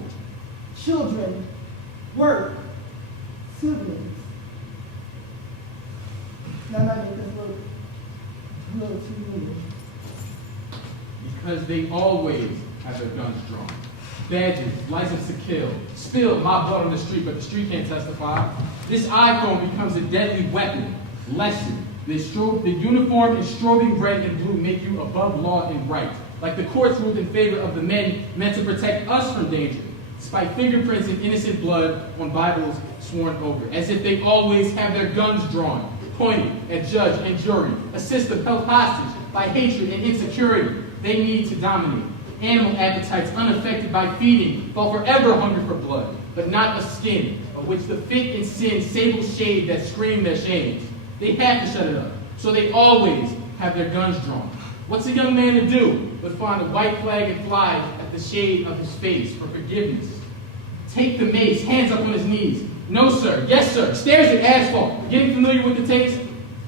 children, work, siblings. Now I make this look a little too weird. Because they always have their guns drawn. Badges, license to kill, spill my blood on the street, but the street can't testify. This iPhone becomes a deadly weapon. Lesson. The uniform in strobing red and blue make you above law and right. Like the courts ruled in favor of the men meant to protect us from danger, despite fingerprints and innocent blood on Bibles sworn over, as if they always have their guns drawn, pointed at judge and jury, a system held hostage by hatred and insecurity. They need to dominate. Animal appetites unaffected by feeding, while forever hungry for blood, but not a skin, of which the fit and sin sable shade that scream their shames. They have to shut it up, so they always have their guns drawn. What's a young man to do but find a white flag and fly at the shade of his face for forgiveness? Take the mace, hands up on his knees. No, sir. Yes, sir. Stares at asphalt. Getting familiar with the taste?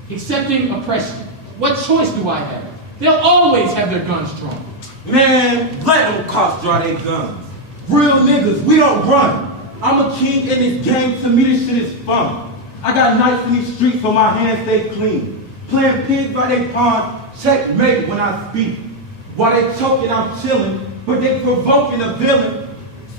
Accepting oppression. What choice do I have? They'll always have their guns drawn. Man, let them cops draw their guns. Real niggas, we don't run. I'm a king in this game, to me this shit is fun. I got nights in these streets so my hands stay clean. Playing pigs by they pond, checkmate when I speak. While they choking, I'm chilling, but they provoking a villain.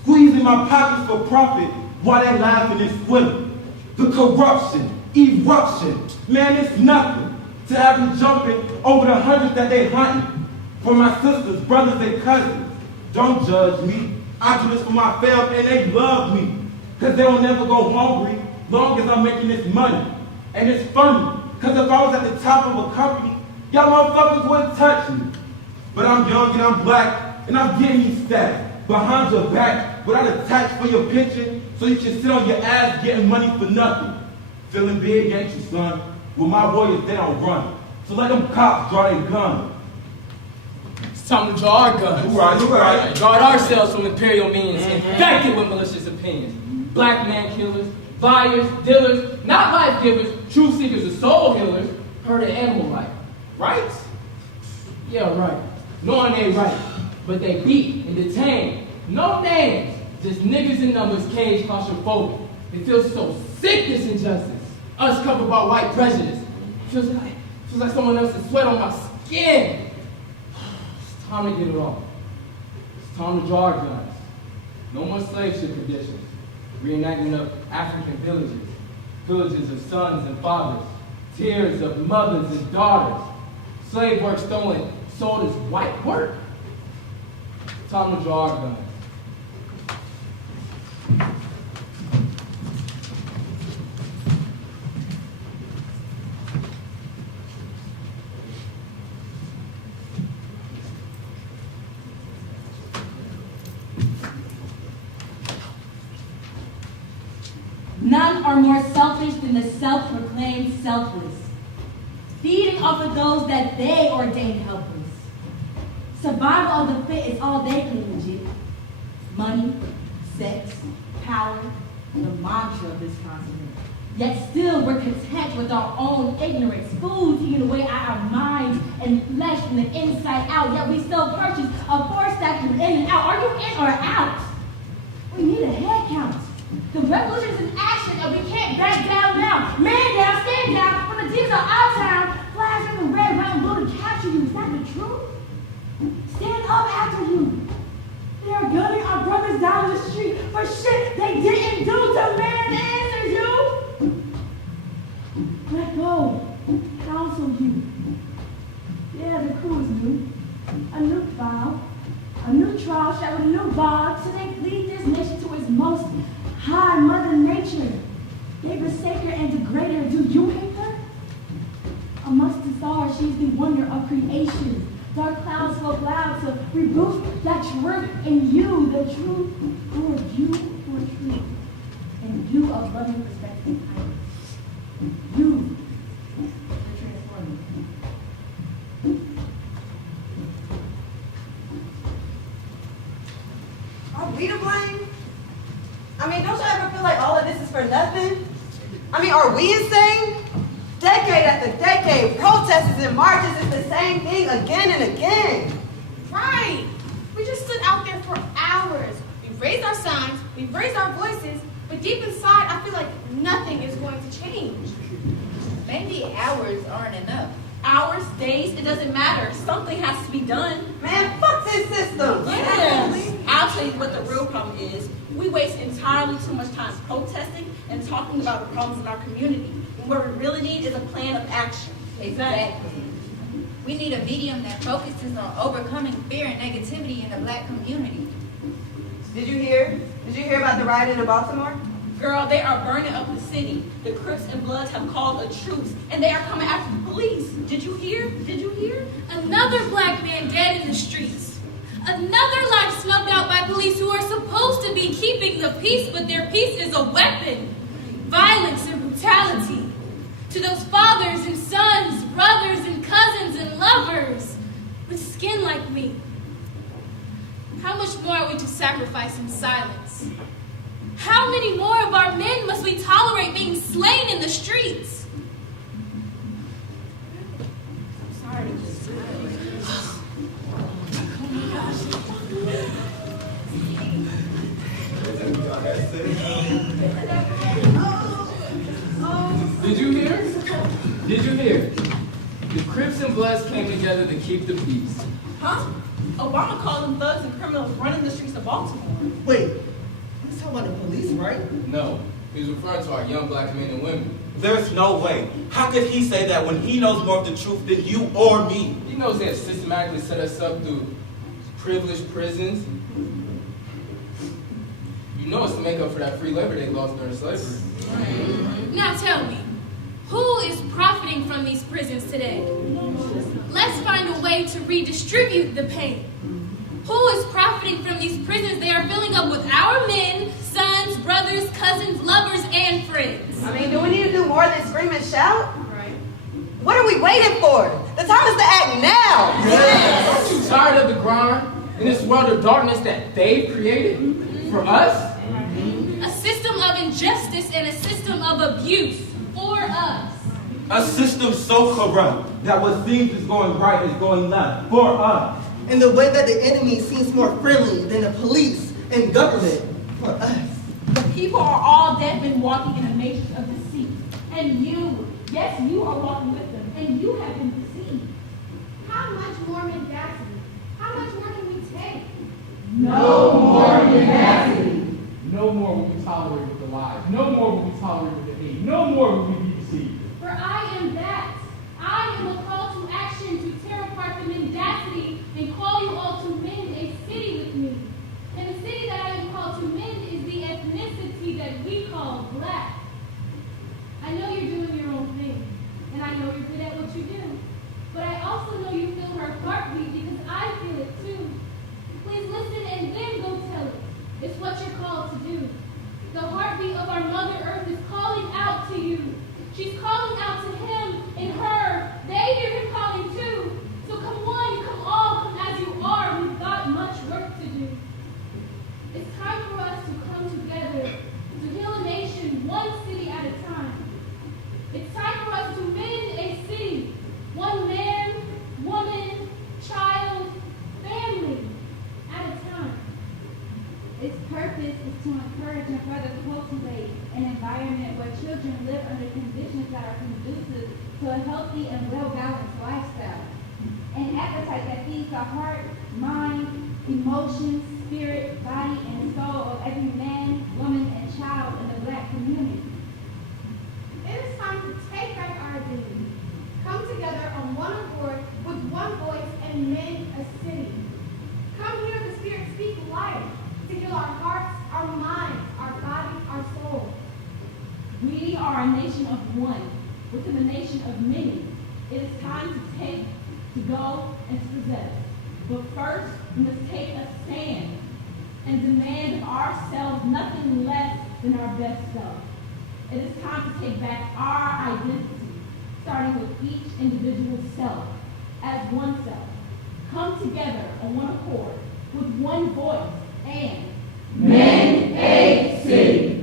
Squeezing my pockets for profit while they laughing and squilling. The corruption, eruption, man, it's nothing to have me jumping over the hundreds that they hunting. For my sisters, brothers, and cousins, don't judge me. I do this for my family and they love me. Cause they will never go hungry long as I'm making this money. And it's funny, cause if I was at the top of a company, y'all motherfuckers wouldn't touch me. But I'm young and I'm black, and I'm getting these stacks behind your back without a tax for your pension, so you can sit on your ass getting money for nothing. Feeling big, ain't you, son? With my warriors, they don't run. So let them cops draw their guns. It's time to draw our guns. Right. Guard ourselves from imperial means, infected with malicious opinions. Black man killers, buyers, dealers, not life givers, truth seekers or soul healers, hurt an animal life. Right? Yeah, right. Knowing they right, but they beat and detain. No names, just niggas in numbers, cage claustrophobic. It feels so sick, this injustice. Us covered by white prejudice. Feels like someone else's sweat on my skin. It's time to get it off. It's time to draw our guns. No more slave ship conditions. reenactment of African villages, villages of sons and fathers, tears of mothers and daughters, slave work stolen, sold as white work. Time to draw our guns. None are more selfish than the self-proclaimed selfless, feeding off of those that they ordained helpless. Survival of the fit is all they claim legit. Money, sex, power, the mantra of this continent. Yet still we're content with our own ignorance, food eating away at our minds and flesh from the inside out, yet we still purchase a force factor in and out. Are you in or out? We need a head count. The revolution is in action and we can't back down now. Man down, stand down. When the demons are our town, flags in the red, white, and blue to capture you. Is that the truth? Stand up after you. They are gunning our brothers down the street for shit they didn't do. Demand answers you. Let go. Counsel you. Yeah, the crew is new. A new file. A new trial shot with a new bar. So they lead this nation to its most high Mother Nature. Gave her sacred and degrader. Do you hate her? Amongst the stars, she's the wonder of creation. Dark clouds spoke loud to reboot that truth in you, the truth for you who are true, and you of loving respect and kindness. You, the transformer. Are we to blame? I mean, don't you ever feel like all of this is for nothing? I mean, are we insane? Decade after decade, protests and marches is the same thing again and again. Right. We just stood out there for hours. We raised our signs, we raised our voices, but deep inside, I feel like nothing is going to change. Maybe hours aren't enough. Hours, days, it doesn't matter. Something has to be done. Man, fuck this system. Yes. I'll tell you what the real problem is. We waste entirely too much time protesting and talking about the problems in our community. And what we really need is a plan of action. Exactly. We need a medium that focuses on overcoming fear and negativity in the Black community. Did you hear? Did you hear about the rioting in Baltimore? Girl, they are burning up the city. The Crips and Bloods have called a truce, and they are coming after the police. Did you hear? Did you hear? Another Black man dead in the streets. Another life snuffed out by police who are supposed to be keeping the peace, but their peace is a weapon. Violence and brutality. To those fathers and sons, brothers and cousins and lovers with skin like me. How much more are we to sacrifice in silence? How many more of our men must we tolerate being slain in the streets? I'm sorry to just say Did you hear? Did you hear? The Crips and Bloods came together to keep the peace. Huh? Obama called them thugs and criminals running the streets of Baltimore. Wait, he's talking about the police, right? No, he was referring to our young Black men and women. There's no way. How could he say that when he knows more of the truth than you or me? He knows they have systematically set us up through privileged prisons. You know it's to make up for that free labor they lost during slavery. Now tell me, who is profiting from these prisons today? Let's find a way to redistribute the pain. Who is profiting from these prisons they are filling up with our men, sons, brothers, cousins, lovers, and friends? I mean, do we need to do more than scream and shout? Right. What are we waiting for? The time is to act now. Yes. Aren't you tired of the grind in this world of darkness that they've created for us? A system of injustice and a system of abuse for us. A system so corrupt that what seems is going right is going left for us. And the way that the enemy seems more friendly than the police and government for us. The people are all dead men walking in a matrix of deceit. And you, yes, you are walking with them, and you have been deceived. How much more mendacity? How much more can we take? No more mendacity. No no more will we tolerate with the lies. No more will we tolerate with the hate. No more will we be deceived. For I am that. I am a call to action to tear apart the mendacity and call you all to mend a city with me. And the city that I am called to mend is the ethnicity that we call black. I know you're doing your own thing, and I know you're good at what you do. But I also know you feel her heartbeat because I feel it too. Please listen and then go tell it. It's what you're called to do. The heartbeat of our Mother Earth is calling out to you. She's calling out to him and her. They hear him calling too. So come one, come all, come as you are. We've got much work to do. It's time for us to come together to heal a nation one city at a time. It's time for us to mend a city, one man, woman, child, family at a time. Its purpose is to encourage and further cultivate an environment where children live under conditions that are conducive to a healthy and well-balanced lifestyle. An appetite that feeds the heart, mind, emotions, spirit, body, and soul of every man, woman, and child in the Black community. It is time to take back our identity, come together on one accord with one voice and mend a city. Come hear the Spirit speak life to heal our hearts, our minds, our bodies, our souls. We are a nation of one within a nation of many. It is time to take, to go, and to possess. But first, we must take a stand and demand of ourselves nothing less than our best self. It is time to take back our identity, starting with each individual self, as one self. Come together on one accord, with one voice, and mend a city.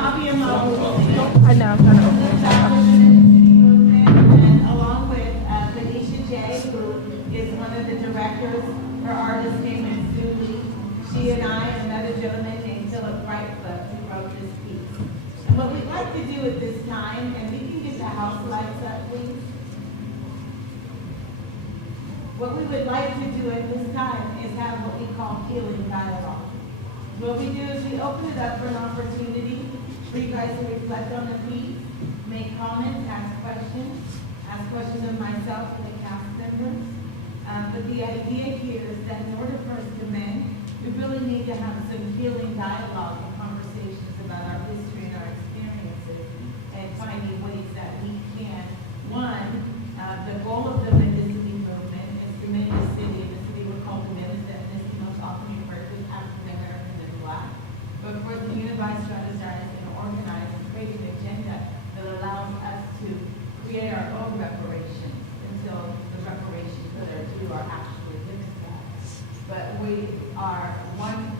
Tabia Mawusi. I know, I'm trying to open it. And along with Vanecia Boone is one of the directors. Her artist name is Julie. She and I and another gentleman named Philip Lightfoot who wrote this piece. And what we'd like to do at this time, and we can get the house lights up, please. What we would like to do at this time is have what we call healing dialogue. What we do is we open it up for an opportunity for you guys to reflect on the piece, make comments, ask questions of myself and the cast members. But the idea here is that in order for us to mend, we really need to have some healing dialogue and conversations about our history and our experiences and finding ways that we can, one, the goal of the mendacity movement is to mend the city, and the city we're called the mendacity most often referred to as African American and Black. But for us to unify, strategize, and organize and create an agenda that allows us to create our own reparations until the reparations that are due are actually given to us. But we are $1.3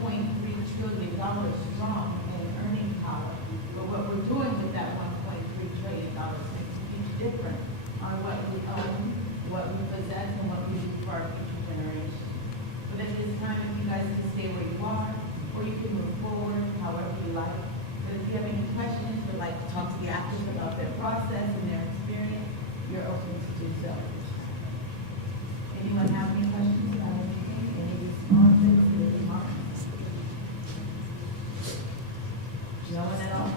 trillion strong in earning power. But what we're doing with that $1.3 trillion makes a huge difference on what we own, what we possess, and what we do for our future generations. But at this time, if you guys can stay where you are, or you can move forward however you like. But if you have any questions or like to talk to the actors about their process and their experience, you're open to do so. Anyone have any questions about anything? Any responses to the remarks? No one at all?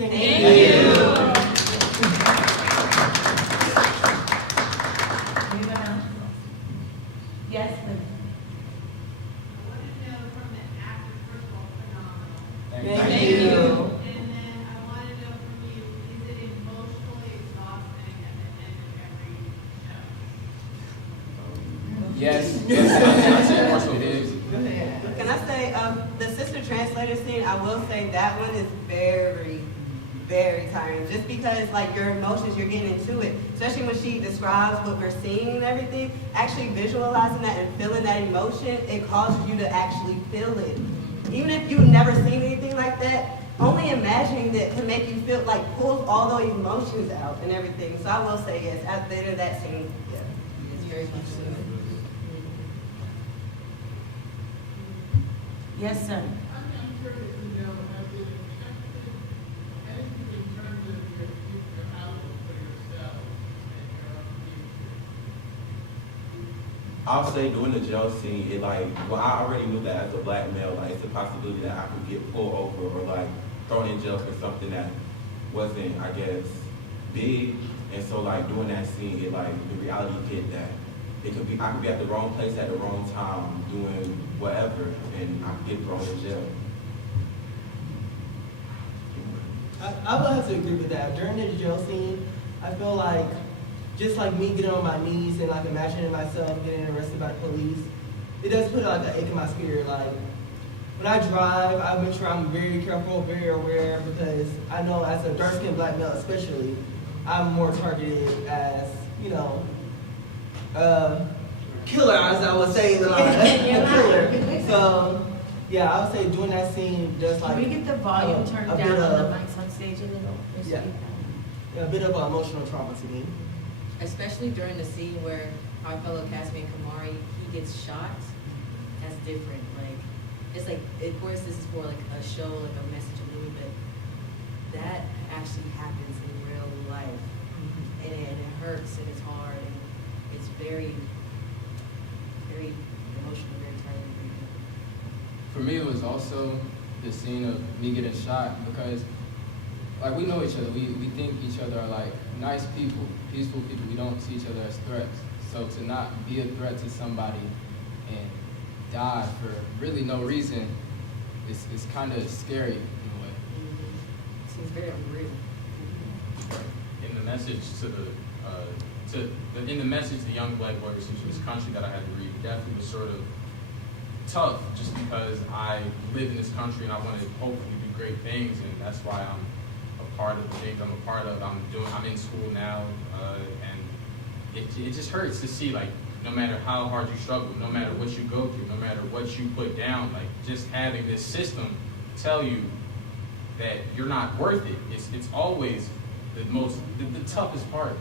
Thank you. Anyone else? Yes, please. Thank you. And then I want to know from you, is it emotionally exhausting at the end of every show? Yes. It is. Can I say, the sister translator scene, I will say that one is very, very tiring. Just because, like, your emotions, you're getting into it. Especially when she describes what we're seeing and everything. Actually visualizing that and feeling that emotion, it causes you to actually feel it. Even if you've never seen anything like that, only imagining that can make you feel, like, pulls all those emotions out and everything. So I will say, yes, at the end of that scene, yeah, it's very much so. Yes, sir. I'm curious to know, have you accepted anything in terms of your future outlook for yourself and your own future? I'll say during the jail scene, it like, well, I already knew that as a black male, like it's a possibility that I could get pulled over or like thrown in jail for something that wasn't, I guess, big. And so like doing that scene, it like the reality hit that it could be, I could be at the wrong place at the wrong time doing whatever, and I could get thrown in jail. I would have to agree with that. During the jail scene, I feel like, just like me getting on my knees and like imagining myself getting arrested by the police, it does put like an ache in my spirit. Like, when I drive, I make sure I'm very careful, very aware, because I know as a dark-skinned black male especially, I'm more targeted as, you know, killer, as I would say, than like a killer. So, yeah, I would say doing that scene, just like Can we get the volume turned down on the mics on stage a little? yeah, a bit of an emotional trauma to me. Especially during the scene where our fellow castmate Kamari, he gets shot. That's different. Like, it's like, of course, this is for like a show, like a message of movie, but that actually happens in real life, and it hurts and it's hard and it's very, very emotional, very tiring. For me, it was also the scene of me getting shot because, like, we know each other. We think each other are like nice people, peaceful people. We don't see each other as threats. So to not be a threat to somebody and die for really no reason is kind of scary in a way. It seems very unreal. In the message in the message, the young black boy received to this country that I had to read definitely was sort of tough, just because I live in this country and I want to hopefully do great things, and that's why I'm a part of the things I'm a part of. I'm in school now, and it just hurts to see, like, no matter how hard you struggle, no matter what you go through, no matter what you put down, like, just having this system tell you that you're not worth it. It's always the toughest part,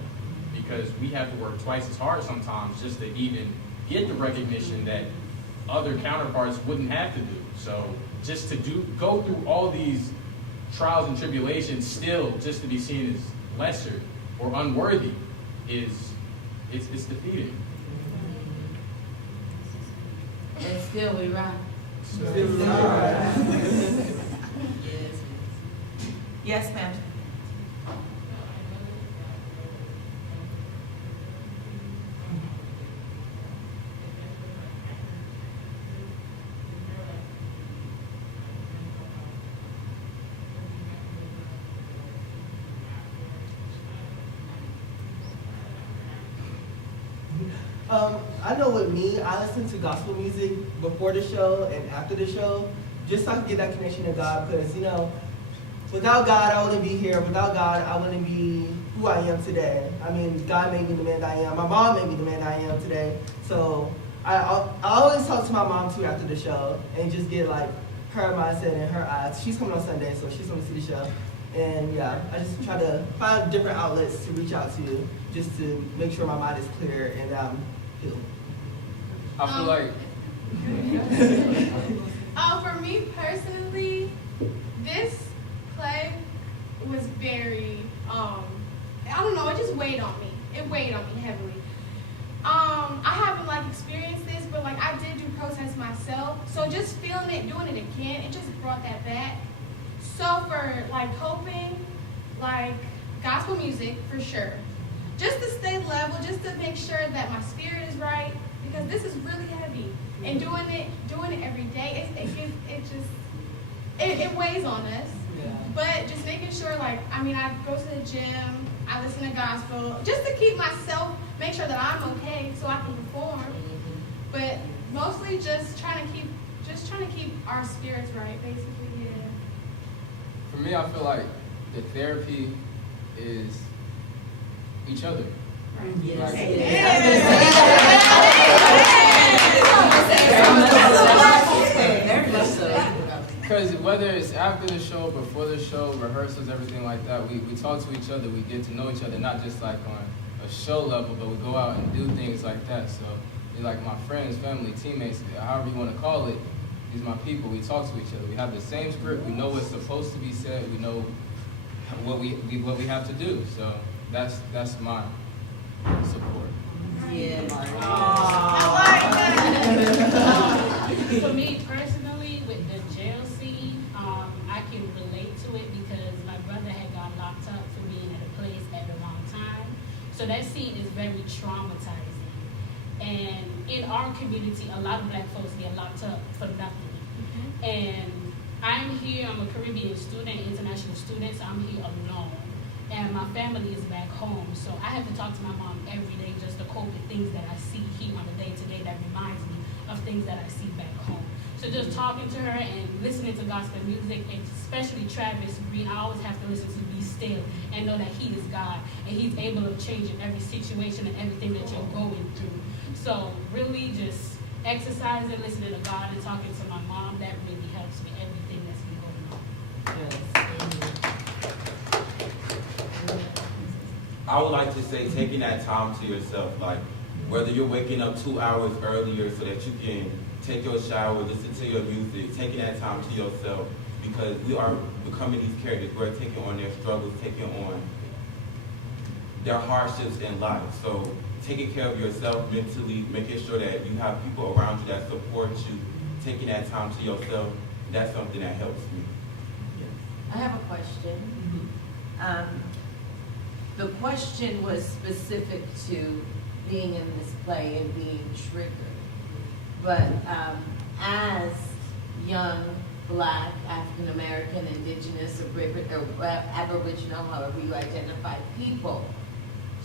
because we have to work twice as hard sometimes just to even get the recognition that other counterparts wouldn't have to do. So just to go through all these trials and tribulations still just to be seen as lesser or unworthy it's defeating. And still we rise. Yes, ma'am. I know with me, I listen to gospel music before the show and after the show, just so I can get that connection to God, because, you know, without God, I wouldn't be here. Without God, I wouldn't be who I am today. I mean, God made me the man I am. My mom made me the man I am today. So I always talk to my mom, too, after the show and just get, like, her mindset and her eyes. She's coming on Sunday, so she's going to see the show. And, yeah, I just try to find different outlets to reach out to just to make sure my mind is clear and healed. I feel like... For me personally, this play was very, I don't know, it just weighed on me. It weighed on me heavily. I haven't like experienced this, but like I did do protests myself. So just feeling it, doing it again, it just brought that back. So for like coping, like gospel music for sure. Just to stay level, just to make sure that my spirit is right, because this is really heavy. And doing it every day, it weighs on us. Yeah. But just making sure, like, I mean, I go to the gym, I listen to gospel, just to keep myself, make sure that I'm okay, so I can perform. But mostly just trying to keep our spirits right, basically. Yeah. For me, I feel like the therapy is each other. Because whether it's after the show, before the show, rehearsals, everything like that, we talk to each other, we get to know each other, not just like on a show level, but we go out and do things like that. So they're like my friends, family, teammates, however you want to call it, these are my people. We talk to each other. We have the same script. We know what's supposed to be said. We know what we have to do. So that's my support. Yeah. For me personally, with the jail scene, I can relate to it because my brother had got locked up for being at a place at the wrong time. So that scene is very traumatizing. And in our community, a lot of black folks get locked up for nothing. And I'm here, I'm a Caribbean student, international student, so I'm here alone. And my family is back home, so I have to talk to my mom every day just to cope with things that I see here on a day-to-day that reminds me of things that I see back home. So just talking to her and listening to gospel music, and especially Travis Green, I always have to listen to Be Still and know that he is God, and he's able to change in every situation and everything that you're going through. So really just exercising, listening to God, and talking to my mom, that really helps with everything that's been going on. I would like to say taking that time to yourself, like whether you're waking up 2 hours earlier so that you can take your shower, listen to your music, taking that time to yourself, because we are becoming these characters. We're taking on their struggles, taking on their hardships in life. So taking care of yourself mentally, making sure that you have people around you that support you, taking that time to yourself, that's something that helps me. I have a question. The question was specific to being in this play and being triggered. But as young, Black, African American, Indigenous, or Aboriginal, however you identify people,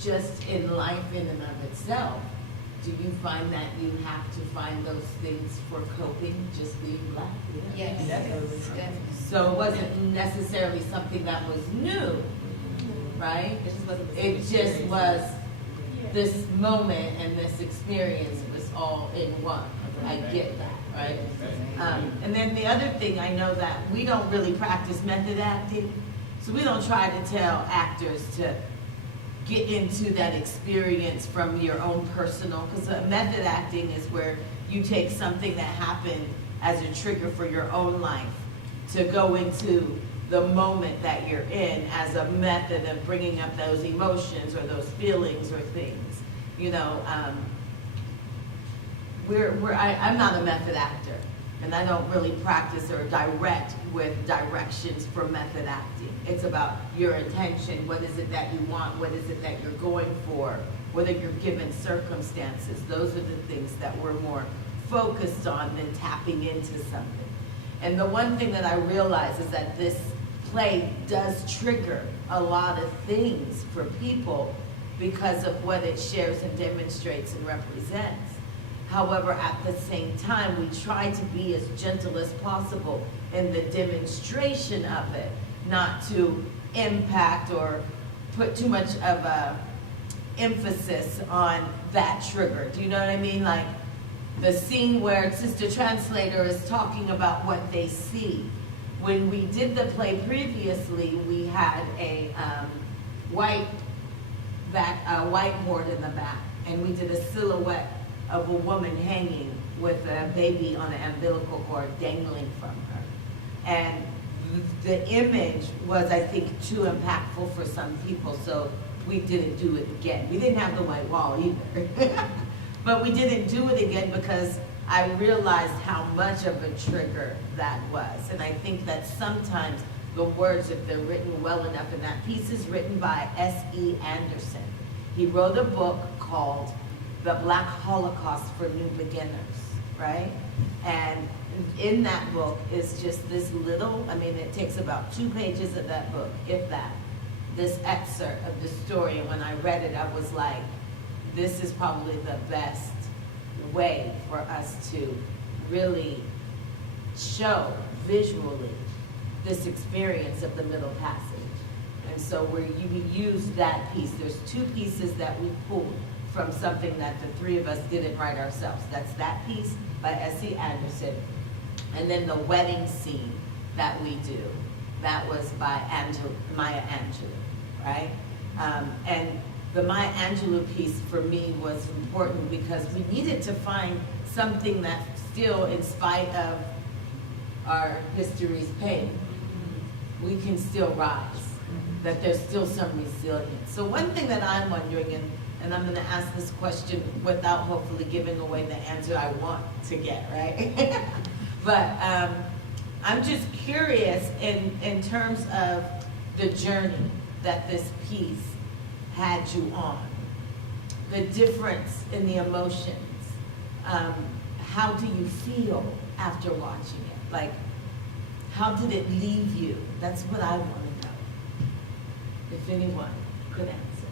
just in life in and of itself, do you find that you have to find those things for coping, just being Black? Yes. Definitely. So it wasn't necessarily something that was new, right? It just was this moment and this experience was all in one. I get that, right? And then the other thing, I know that we don't really practice method acting, so we don't try to tell actors to get into that experience from your own personal, because method acting is where you take something that happened as a trigger for your own life to go into the moment that you're in as a method of bringing up those emotions or those feelings or things. You know, I'm not a method actor, and I don't really practice or direct with directions for method acting. It's about your intention. What is it that you want? What is it that you're going for? Whether you're given circumstances. Those are the things that we're more focused on than tapping into something. And the one thing that I realize is that this play does trigger a lot of things for people because of what it shares and demonstrates and represents. However, at the same time, we try to be as gentle as possible in the demonstration of it, not to impact or put too much of a emphasis on that trigger. Do you know what I mean? Like the scene where Sister Translator is talking about what they see. When we did the play previously, we had a whiteboard in the back, and we did a silhouette of a woman hanging with a baby on an umbilical cord dangling from her. And the image was, I think, too impactful for some people, so we didn't do it again. We didn't have the white wall either. But we didn't do it again because I realized how much of a trigger that was. And I think that sometimes the words, if they're written well enough, and that piece is written by S.E. Anderson. He wrote a book called The Black Holocaust for New Beginners, right? And in that book is just this little, I mean, it takes about 2 pages of that book, if that, this excerpt of the story. And when I read it, I was like, this is probably the best way for us to really show visually this experience of the Middle Passage. And so where you use that piece, there's 2 pieces that we pulled from something that the 3 of us didn't write ourselves. That's that piece by S.E. Anderson, and then the wedding scene that we do. That was by Maya Angelou, right? And the Maya Angelou piece for me was important because we needed to find something that still, in spite of our history's pain, we can still rise, that there's still some resilience. So one thing that I'm wondering, and I'm going to ask this question without hopefully giving away the answer I want to get, right? But I'm just curious in terms of the journey that this piece had you on, the difference in the emotions. How do you feel after watching it? Like, how did it leave you? That's what I want to know. If anyone could answer.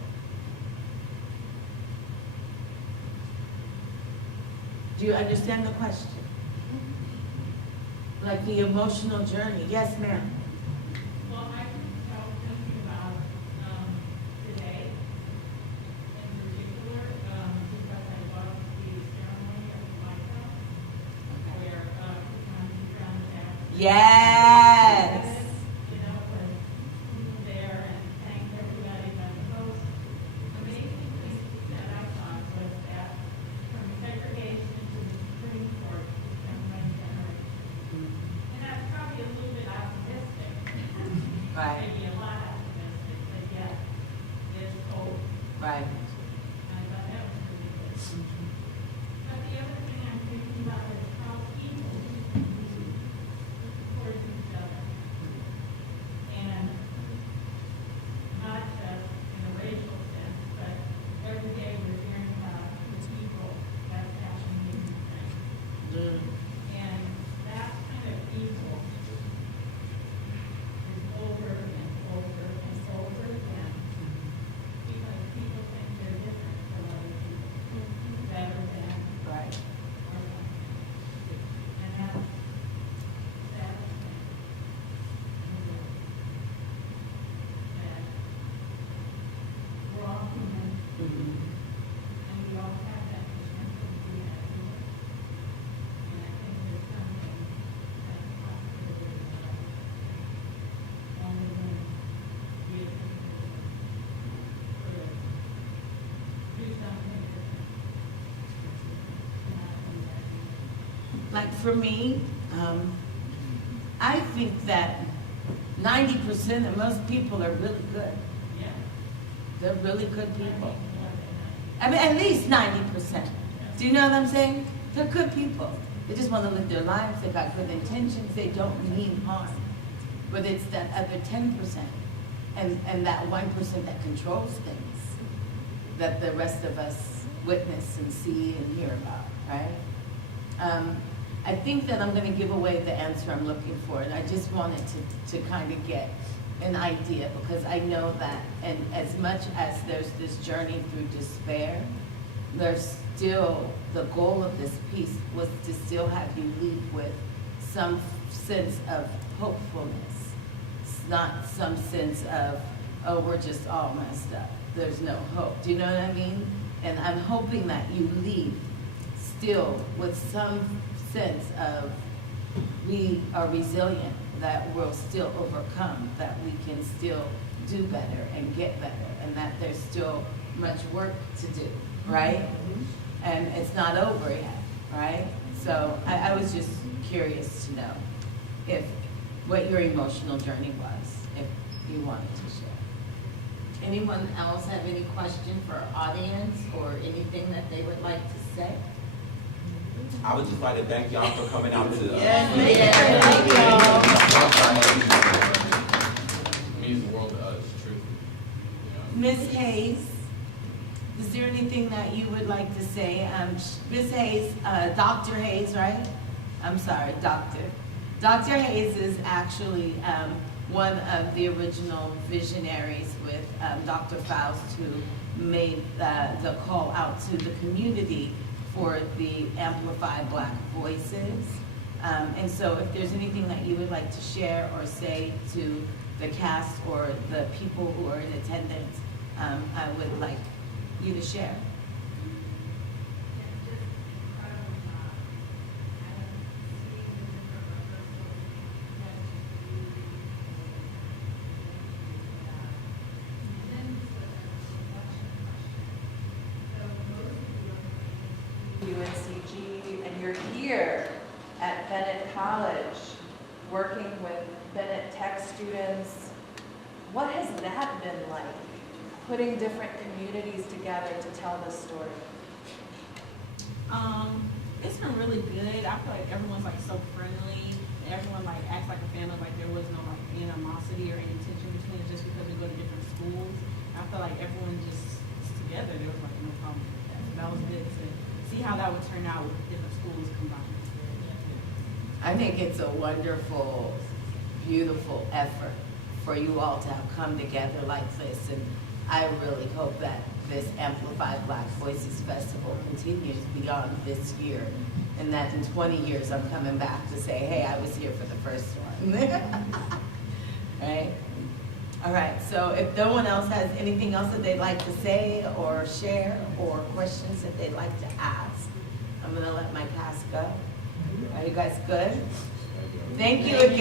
Do you understand the question? Like the emotional journey. Yes, ma'am. Well, I was thinking about today in particular, because I love the ceremony of the lighthouse, where we found the dance. Yes. You know, when people there and thanked everybody, but the most amazing thing that I thought was that from segregation to the Supreme Court, everybody generated. And that's probably a little bit optimistic. Right. Maybe a lot optimistic, but yet there's hope. Right. I thought that was really good. But the other thing I'm thinking about is how people support each other. And not just in a racial sense, but every day we're hearing about the people that's happening in Ukraine. And that kind of evil is over and over and over again because people think Like for me, I think that 90% of most people are really good. They're really good people. I mean, at least 90%. Do you know what I'm saying? They're good people. They just want to live their lives. They've got good intentions. They don't mean harm. But it's that other 10% and that 1% that controls things that the rest of us witness and see and hear about, right? I think that I'm going to give away the answer I'm looking for, and I just wanted to kind of get an idea, because I know that, and as much as there's this journey through despair, there's still, the goal of this piece was to still have you leave with some sense of hopefulness. It's not some sense of, oh, we're just all messed up. There's no hope. Do you know what I mean? And I'm hoping that you leave still with some sense of we are resilient, that we'll still overcome, that we can still do better and get better, and that there's still much work to do, right? And it's not over yet, right? So I was just curious to know if what your emotional journey was, if you wanted to share. Anyone else have any question for our audience or anything that they would like to say? I would just like to thank y'all for coming out to It means the world to us, truth. Ms. Hayes, is there anything that you would like to say? Ms. Hayes, Dr. Hayes, right? I'm sorry, Doctor. Dr. Hayes is actually one of the original visionaries with Dr. Faust, who made the call out to the community for the Amplify Black Voices. And so if there's anything that you would like to share or say to the cast or the people who are in attendance, I would like you to share. UNCG, and you're here at Bennett College working with Bennett Tech students. What has that been like, putting different communities together to tell this story? It's been really good. I feel like everyone's like so friendly. Everyone like acts like a family, like there was no like animosity or any tension between us just because we go to different schools. I feel like everyone just is together. There was like no problem with that. So that was good to see how that would turn out with different schools combined. I think it's a wonderful, beautiful effort for you all to have come together like this, and I really hope that this Amplify Black Voices Festival continues beyond this year, and that in 20 years I'm coming back to say, hey, I was here for the first one. Right? All right, so if no one else has anything else that they'd like to say or share or questions that they'd like to ask, I'm gonna let my cast go. Are you guys good? Thank you again.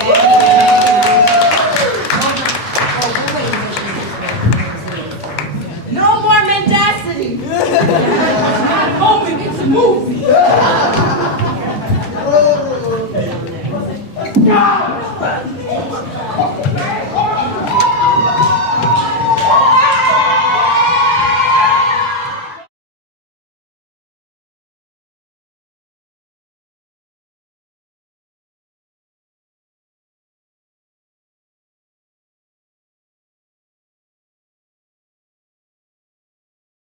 No more mendacity. Not a moment, it's a move.